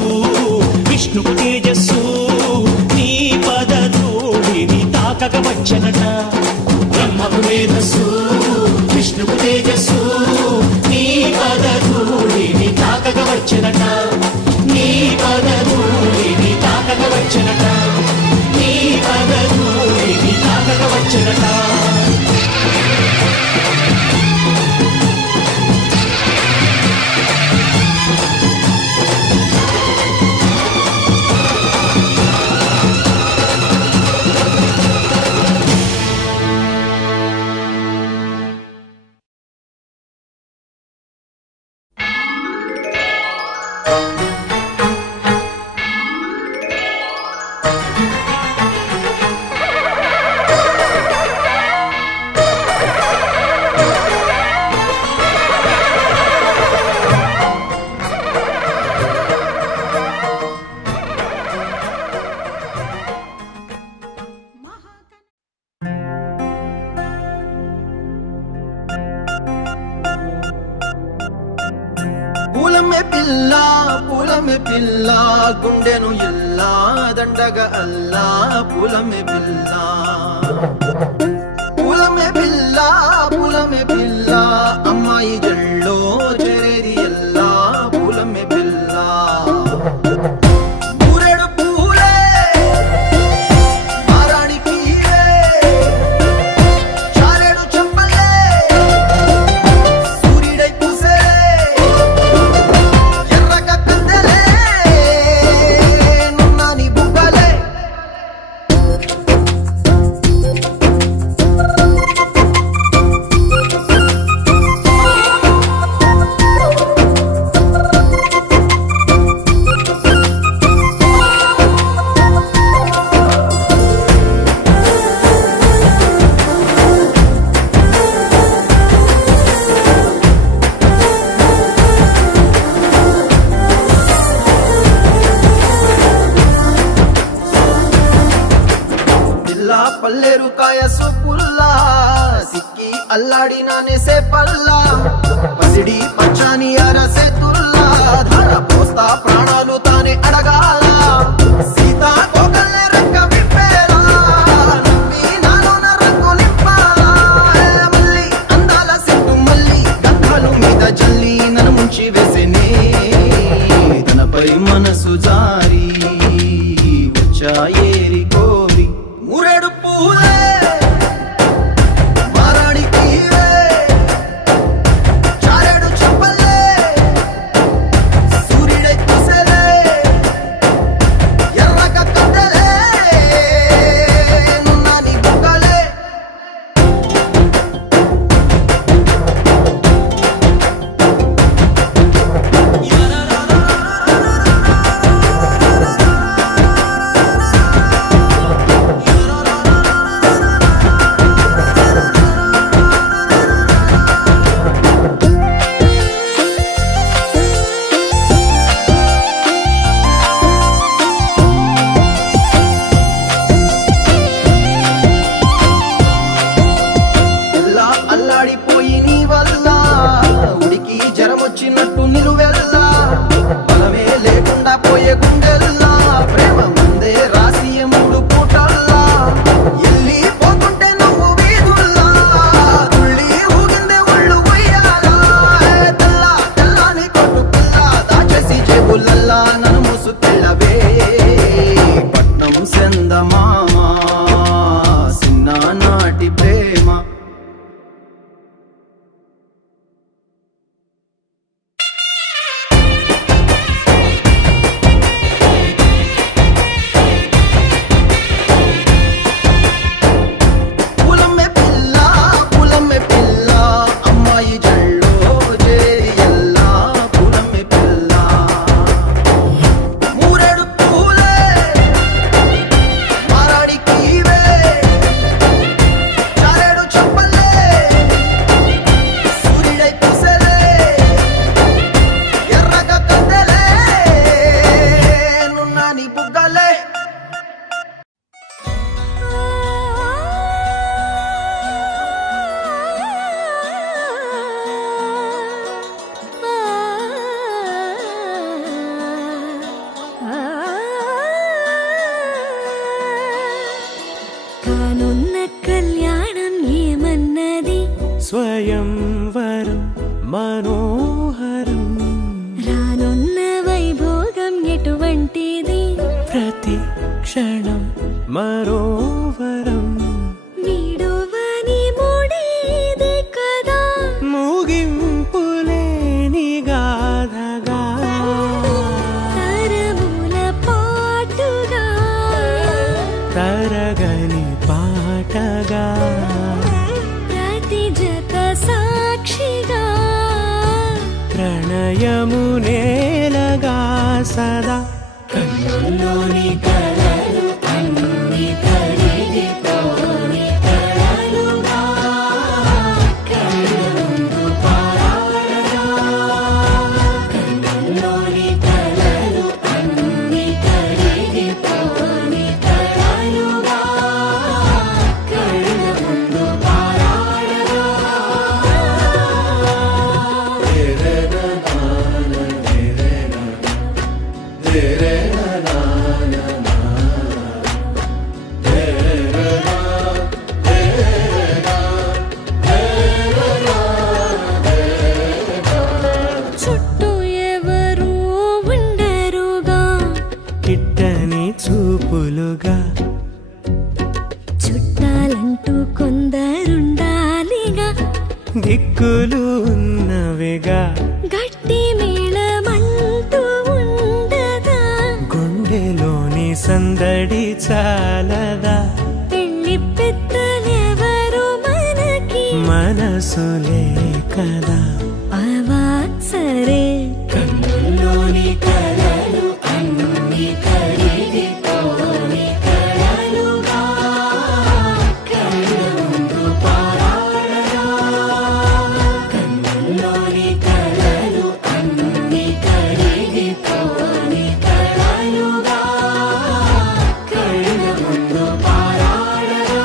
విష్ణుకు తేజస్సు నీ పదధూళిని తాకక వచ్చనట బ్రహ్మకు మేధస్సు విష్ణుకు తేజస్సు నీ పదధూళిని తాకక వచ్చనట నీ పదధూళిని తాకక వచ్చనట నీ పదధూళిని తాకక వచ్చనట పిల్ల గుండెను ఇల్లా దండగ అల్లా పులమే పిల్ల పులమే పిల్ల పులమే పిల్ల అమ్మాయి జల్లో చేరేది ఎల్లా పులమే పిల్ల ఊరేడు పూలే మారాణి కీలే చారేడు చంపలే సూర్యుడై పూసే పల్లేరు కాయ సొప్పుల్లా సిక్కి అల్లాడినానే సే పల్లా పసిడి పచ్చాని అరసే తుల్లా ధార పోస్తా ప్రాణాలు తానే అడగాల సీతా కోకల్లే రంగ విప్పేలా నవ్వి నాలోన రంగు నింపాలా మల్లి అందాల సిట్టు మల్లి గంధాలు మీద జల్లి నన్ను ముంచి వేసేనే తనపై మనసు జారి వచ్చాయేరి కోరి ఊరేడు పూలే మారాణి కీలే చారేడు చంపలే సూర్యుడై పూసలే ఎర్రగ కట్టలే నున్నాని బుగ్గలే అల్లాడిపోయి నీ వల్ల ఉడికి జరమొచ్చినట్టు నిలువెల్లా బలమే లేకుండా పోయే గుండెల్లా ప్రేమ ముందే రాసి మూడు పూటల్లా ఎల్లి పోతుంటే నువ్వు వీధుల్లా తుళ్ళి ఊగిందే ఒళ్ళు ఉయ్యాలా తెల్లా తెల్లాని కొట్టు పిల్ల దాచేసి జేబులల్లా నన్ను మూసుకెళ్ళవే పట్నం సెందమామా సిన్నానాటి ప్రేమ స్వయంవరం మనోహరం రానున్న వైభోగం ఎటువంటిది ప్రతి క్షణం మరోవరం వీడువని మూడేది కదా ముగింపులేని గాథగా తరముల పాటుగా తరగని పాటగా ప్రతి జత సాక్షిగా ప్రణయము నేలగా సదా కన్నుల్లోని కలలు అన్ని కరిగిపోని కలలుగా కళ్ళముందు పారాడగా కన్నుల్లోని కలలు అన్ని కరిగిపోని కలలుగా కళ్ళముందు పారాడగా చుట్టూ ఎవరు ఉండరుగా కిట్టని చూపులుగా చుట్టాలంటూ కొందరుండాలిగా దిక్కులు ఉన్నవిగా గట్టి మేళమంటూ ఉండదా గుండెలోని సందడి చాలదా పెళ్లి పెద్దలెవరు మనకి మనసులే కదా అవా సరే కన్నుల్లోని కలలు అన్ని కరిగిపోని కలలుగా కళ్ళముందు పారాడగా కన్నుల్లోని కలలు అన్ని కరిగిపోని కలలుగా కళ్ళముందు పారాడగా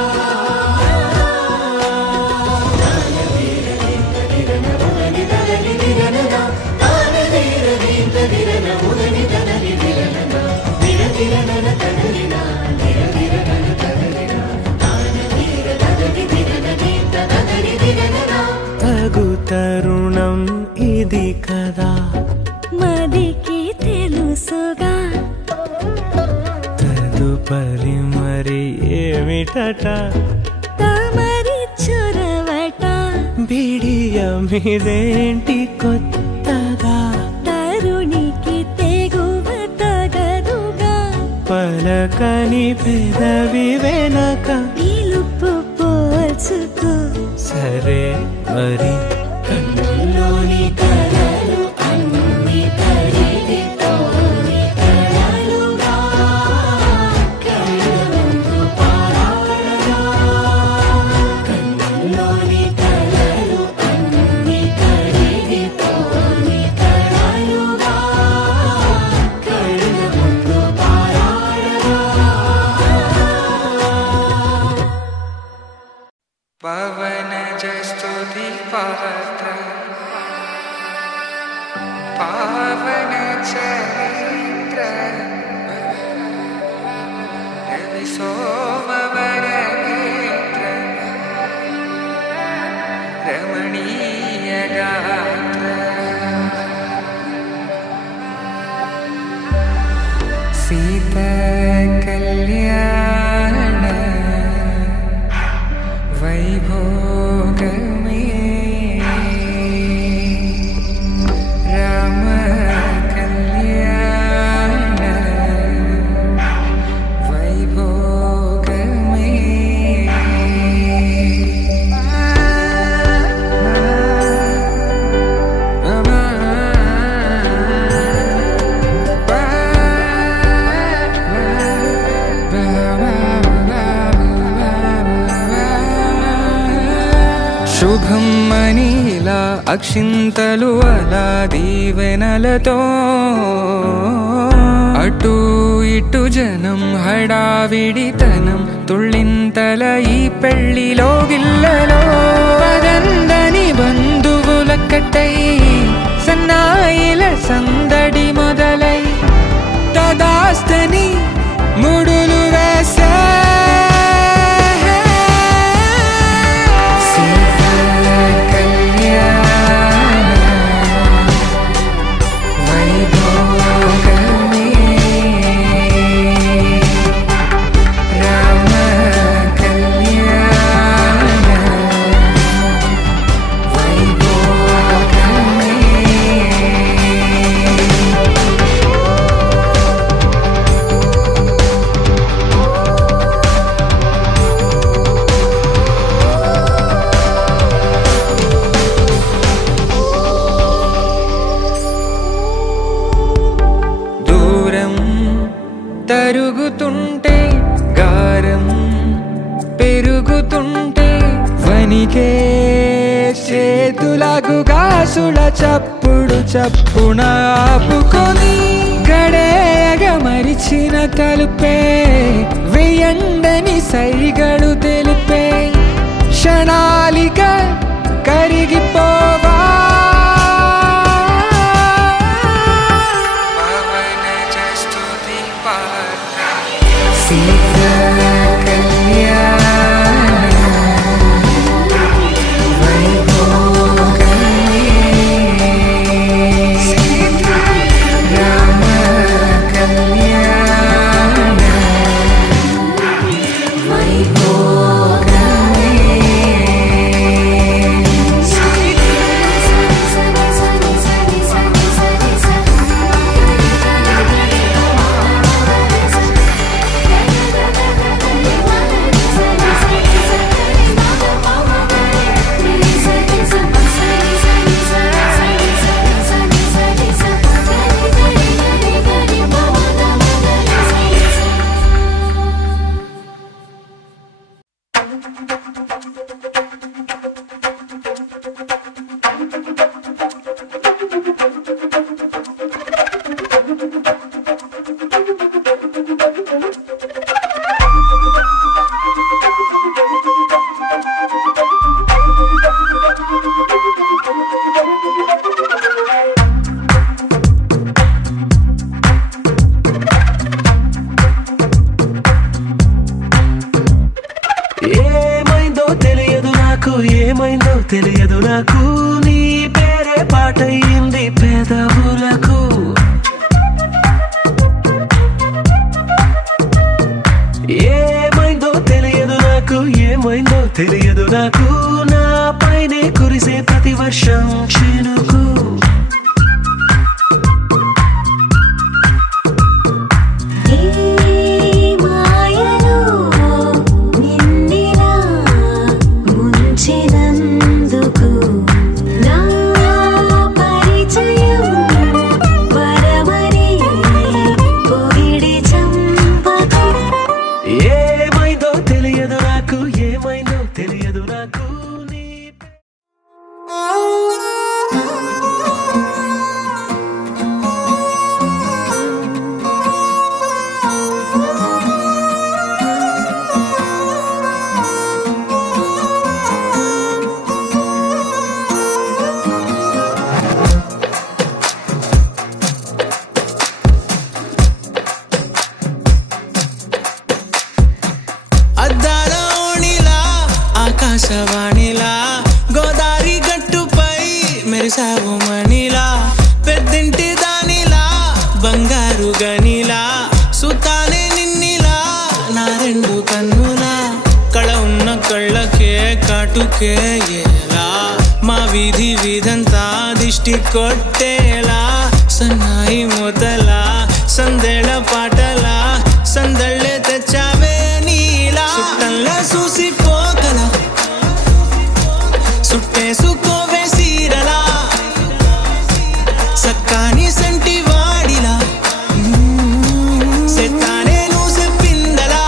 తగు తరుణం ఇది కదా మదికి తెలుసుగా తదుపరి మరి ఏమిటట తమరి చొరవట బిడియమిదేంటి కొత్తగా తరుణికి తెగువ తగదుగా పలకని పెదవి వెనక పిలుపు పోల్చుకో సరే మరి కన్నుల్లోని కలలు అన్ని కరిగిపోని కలలుగా కళ్ళముందు పారాడగా కన్నుల్లోని కలలు అన్ని కరిగిపోని కలలుగా కళ్ళముందు పారాడగా పవనజస్తుతి పాత్ర పావన చరిత్ర రవి సోమవర నేత్ర రమణీయ గాత్ర సీత కళ్యాణ వైభోగమే రామ కళ్యాణ వైభోగమే శుభం మనీలా అక్షింతలు అలా దీవెనలతో అటు ఇటు జనం హడావిడితనం తుళ్ళింతల ఈ పెళ్లిలో గిల్లలో పదందని బంధువులక్కటై సన్నాయిల సందడి మొదలై తదాస్తని ముడులు వేసే కళ్యాణ తరుగుతుంటే గారం పెరుగుతుంటే వనికే చేతులకు గాసుల చప్పుడు చప్పున ఆపుకొని గడేయగ మరిచిన తలుపే వెయ్యండని సైగడు తెలిపే క్షణాలిక కరిగిపోవా ఏమైందో తెలియదు నాకు నీ పేరే పాటయింది పెదవులకు ఏమైందో తెలియదు నాకు ఏమైందో తెలియదు నాకు నా పైనే కురిసే ప్రతి వర్షం చినుకు ఆకాశవాణిలా గోదారి గట్టుపై మెరిసావు మణిలా పెద్దింటి దానిలా బంగారు గనిలా సుతానే నిన్నిలా నా రెండు కన్నులా కళ ఉన్న కళ్ళకే కాటుకే ఎలా మా వీధి వీధంతా దిష్టి కొట్టేలా సన్నాయి మొదలా సందేళ పాటలా సందళ్ళే తెచ్చావే నీలా సుట్టంలా చూసిపోగల సుట్టేసుకోవే సీరలా సక్కాని సంటి వాడిలా సెత్తానే నువ్వు చెప్పిందలా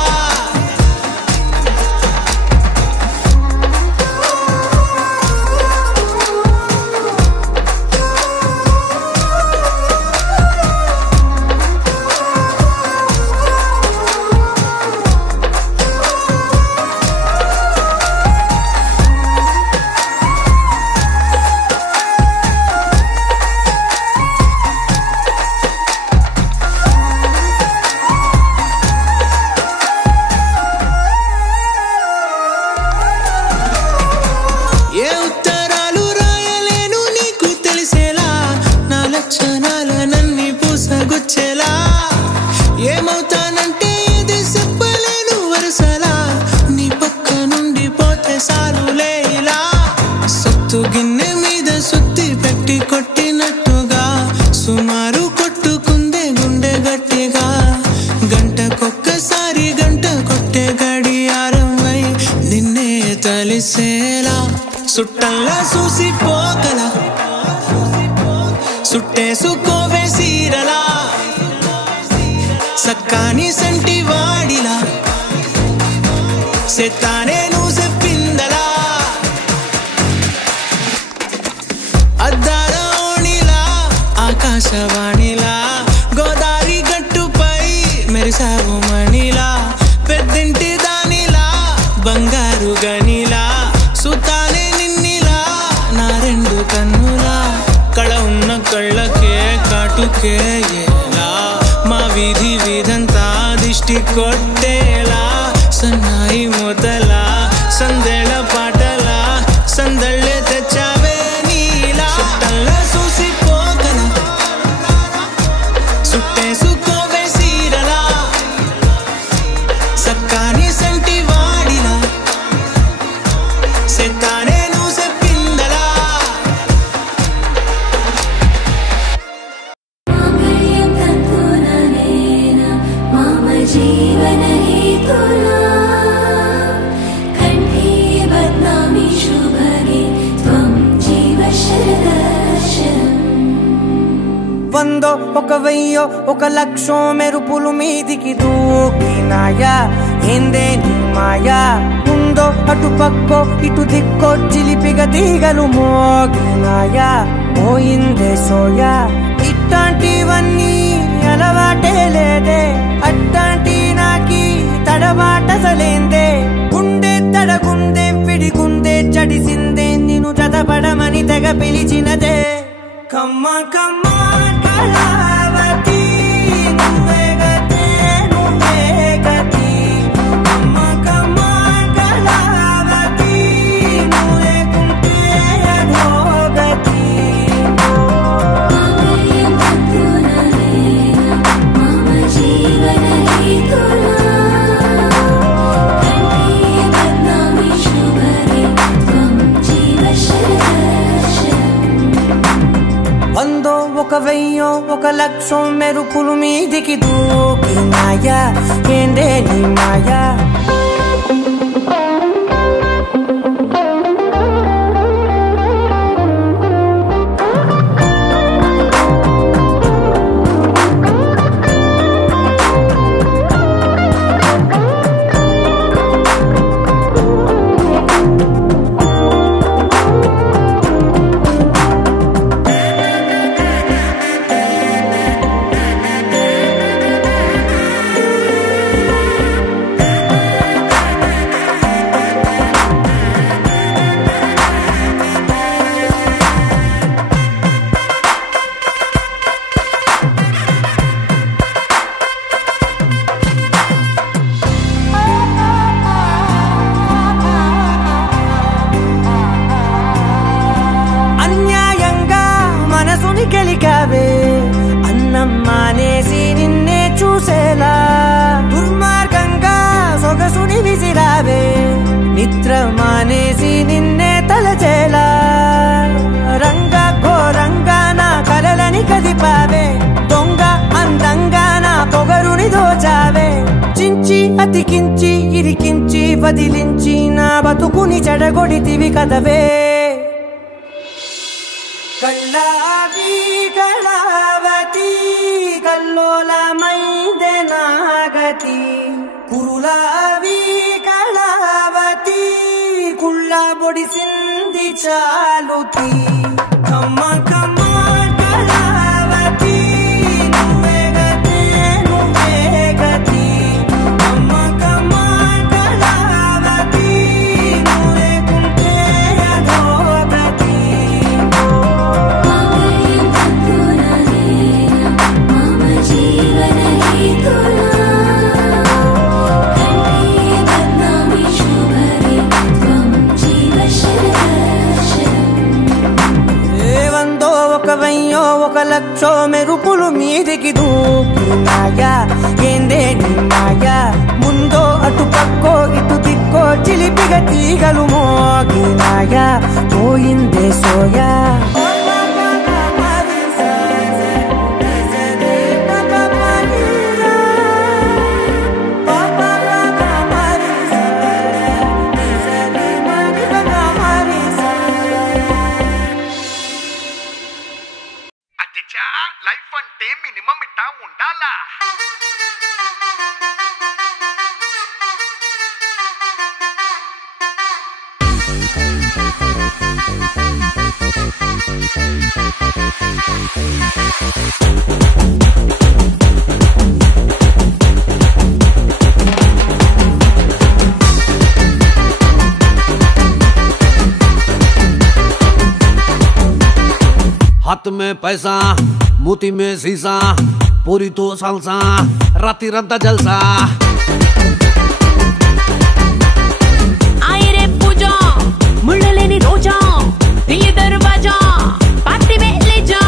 ఏమవుతానంటే ఇది చెప్పలేను వరుసలా నీ పక్క నుండి పోతే సాలులే ఇలా సత్తు గిన్నె మీద సుత్తి పెట్టి కొట్టినట్టుగా సుమారు కొట్టుకుందే గుండె గట్టిగా గంటకొక్కసారి గంట కొట్టే గడియారమై నిన్నే తలిసేలా సుట్టల్లా చూసిపోగల సుట్టేసుకోవే సీరలా సక్క సక్కాని సంటి వాడిలా సెత్తానే నువ్వు చెప్పిందలా అద్దాల ఓణిలా ఆకాశవాణిలా గోదావరి గట్టుపై మెరిసావు మణిలా పెద్దింటి దానిలా బంగారు గనిలా సుతానే నిన్నిలా నా రెండు కన్నులా కళ ఉన్న కళ్ళకే కాటుకే ఎలా మా వీధి వీధంతా దిష్టి కొట్టేలా సన్నాయి మొదలా సందేళ పాటలా సందళ్ళే తెచ్చావే నీలా చుట్టల్లా చూసిపోగల సుట్టేసుకోవే సీరలా సక్కాని సంటి వాడిలా సెత్తానే నువ్వు చెప్పిందలా जीवन हेतुना कंठे बदनामी शुभगे त्वं जीव शरदर्शनम् వందో ఒక వెయ్యో ఒక లక్షో మెరుపులు మీదికి దూకినాయా ఏందే నీ మాయా ముందో అటు పక్కో ఇటు దిక్కో చిలిపిగా తీగలు మోగినాయా పోయిందే సోయా ఇట్లాంటివన్నీ అలవాటే లేదే అట్లాంటి నాకి తడబాటసలేందే గుండె తడగుందే విడిగుందే చడిసిందే నిన్ను చదపడమని తెగ పిలిచినదే కమ్మ కమ్మ కళావతి నువ్వే గతే నువ్వే గతి కమ్మ కమ్మ కళావతి నువ్వే కుంటే అధోగతి जीवन हेतुना कंठे बदनामी शुभगे त्वं जीव शरदर्शनम् వందో ఒక వెయ్యో ఒక లక్షో మెరుపులు మీదికి దూకినాయా ఏందే నీ మాయా అన్యాయంగా మనసుని గెలికావే అన్నం మానేసి నిన్నే చూసేలా దుర్మార్గంగా సొగసుని విసిరావే నిద్ర మానేసి నిన్నే తలచేలా రంగ ఘోరంగా నా కలలని కదిపావే దొంగ అందంగా నా పొగరుని దోచావే చించి అతికించి ఇరికించి వదిలించి నా బతుకుని చెడగొడితివి కదవే కళ్ళావి కళావతి కల్లోలమైందే నాగతి కురులావి కళావతి కుళ్ళ బొడిసింది చాలుతి కమ్మ కమ్మ కళావతి నువ్వే గతే నువ్వే గతి కమ్మ కమ్మ కళావతి నువ్వే కుంటే అధోగతి जीवन हेतुना कंठे बदनामी शुभगे त्वं जीव शरदर्शनम् ఏ వందో ఒక వెయ్యో ఒక లక్షో మెరుపులు మీదికి దూకినాయా ఏందే నీ మాయా ముందో అటు పక్కో ఇటు దిక్కో చిలిపిగా తీగలు మోగినాయా పోయిందే సోయా లైఫ్ అంటే మినిమం ఇట్టా ఉండాలా हाथ में पैसा मोती में शीशा पूरी तो सालसा राती रंता जलसा आए रे पूजा मुड़ लेनी रोजा ये दरवाजा पार्टी में ले जा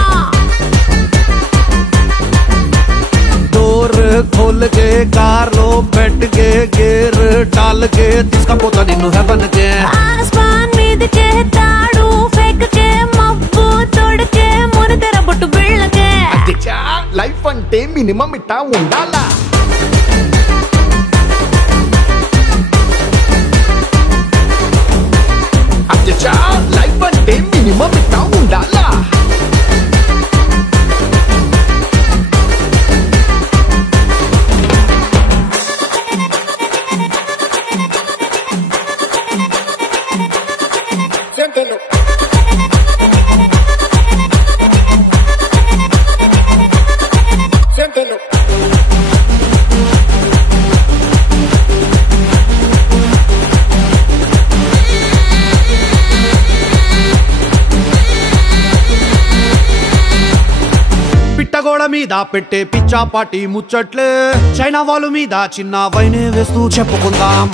डोर खोल के कार लो बैठ के गेर डाल के जिसका पोता निन्नु है बन के आसमान मीद के ताड़ू फेंक के मब्बू तोड़ के मुन तेरा बొట్టు బిళ్ళకే అచ్చా లైఫ్ అంటే మినిమం ఇట్టా ఉండాలా అచ్చా లైఫ్ అంటే మినిమం ఇట్టా ఉండాలా పిట్టగోడ మీద పెట్టే పిచ్చాపాటి ముచ్చట్లే చైనా వాళ్ళు మీద చిన్న వైనే వేస్తూ చెప్పుకుందాం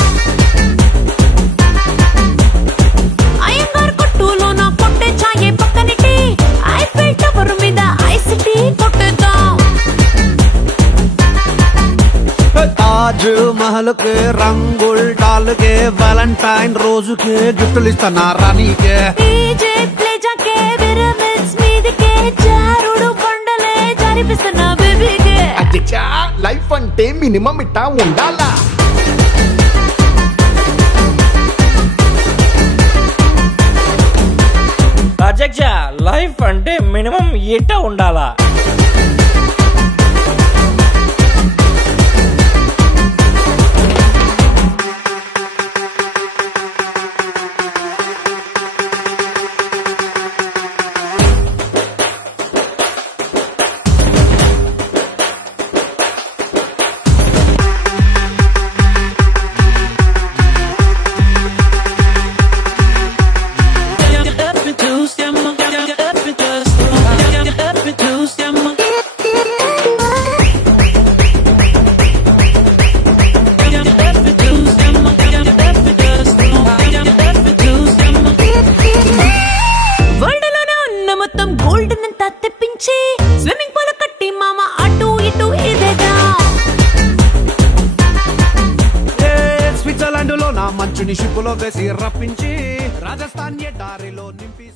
అయ్యంగార్ కొట్టులో నా కొట్టే ఛాయే పక్కనిటి ఐఫిల్ టవర్ మీద ఐసిటీ కొట్టేద్దాం ताज महल के रंगुल डाल के वैलेंटाइन रोज के गिफ्ट इस्तना रानी के डीजे प्ले जाके विरमिक्स మీదకే జారుడు కొండలే జారిపిస్తున్నా బేబీకే అచ్చా లైఫ్ అంటే మినిమం ఇట్టా ఉండాలా అధ్యక్ష లైఫ్ అంటే మినిమం ఇట్ట ఉండాలా స్విమ్మింగ్ పూల్ కట్టి మామ అటు ఇటు ఇదేగా స్విట్జర్లాండ్ లో నా మంచుని షిప్పులో వేసి రప్పించి రాజస్థాన్ దారిలో నింపి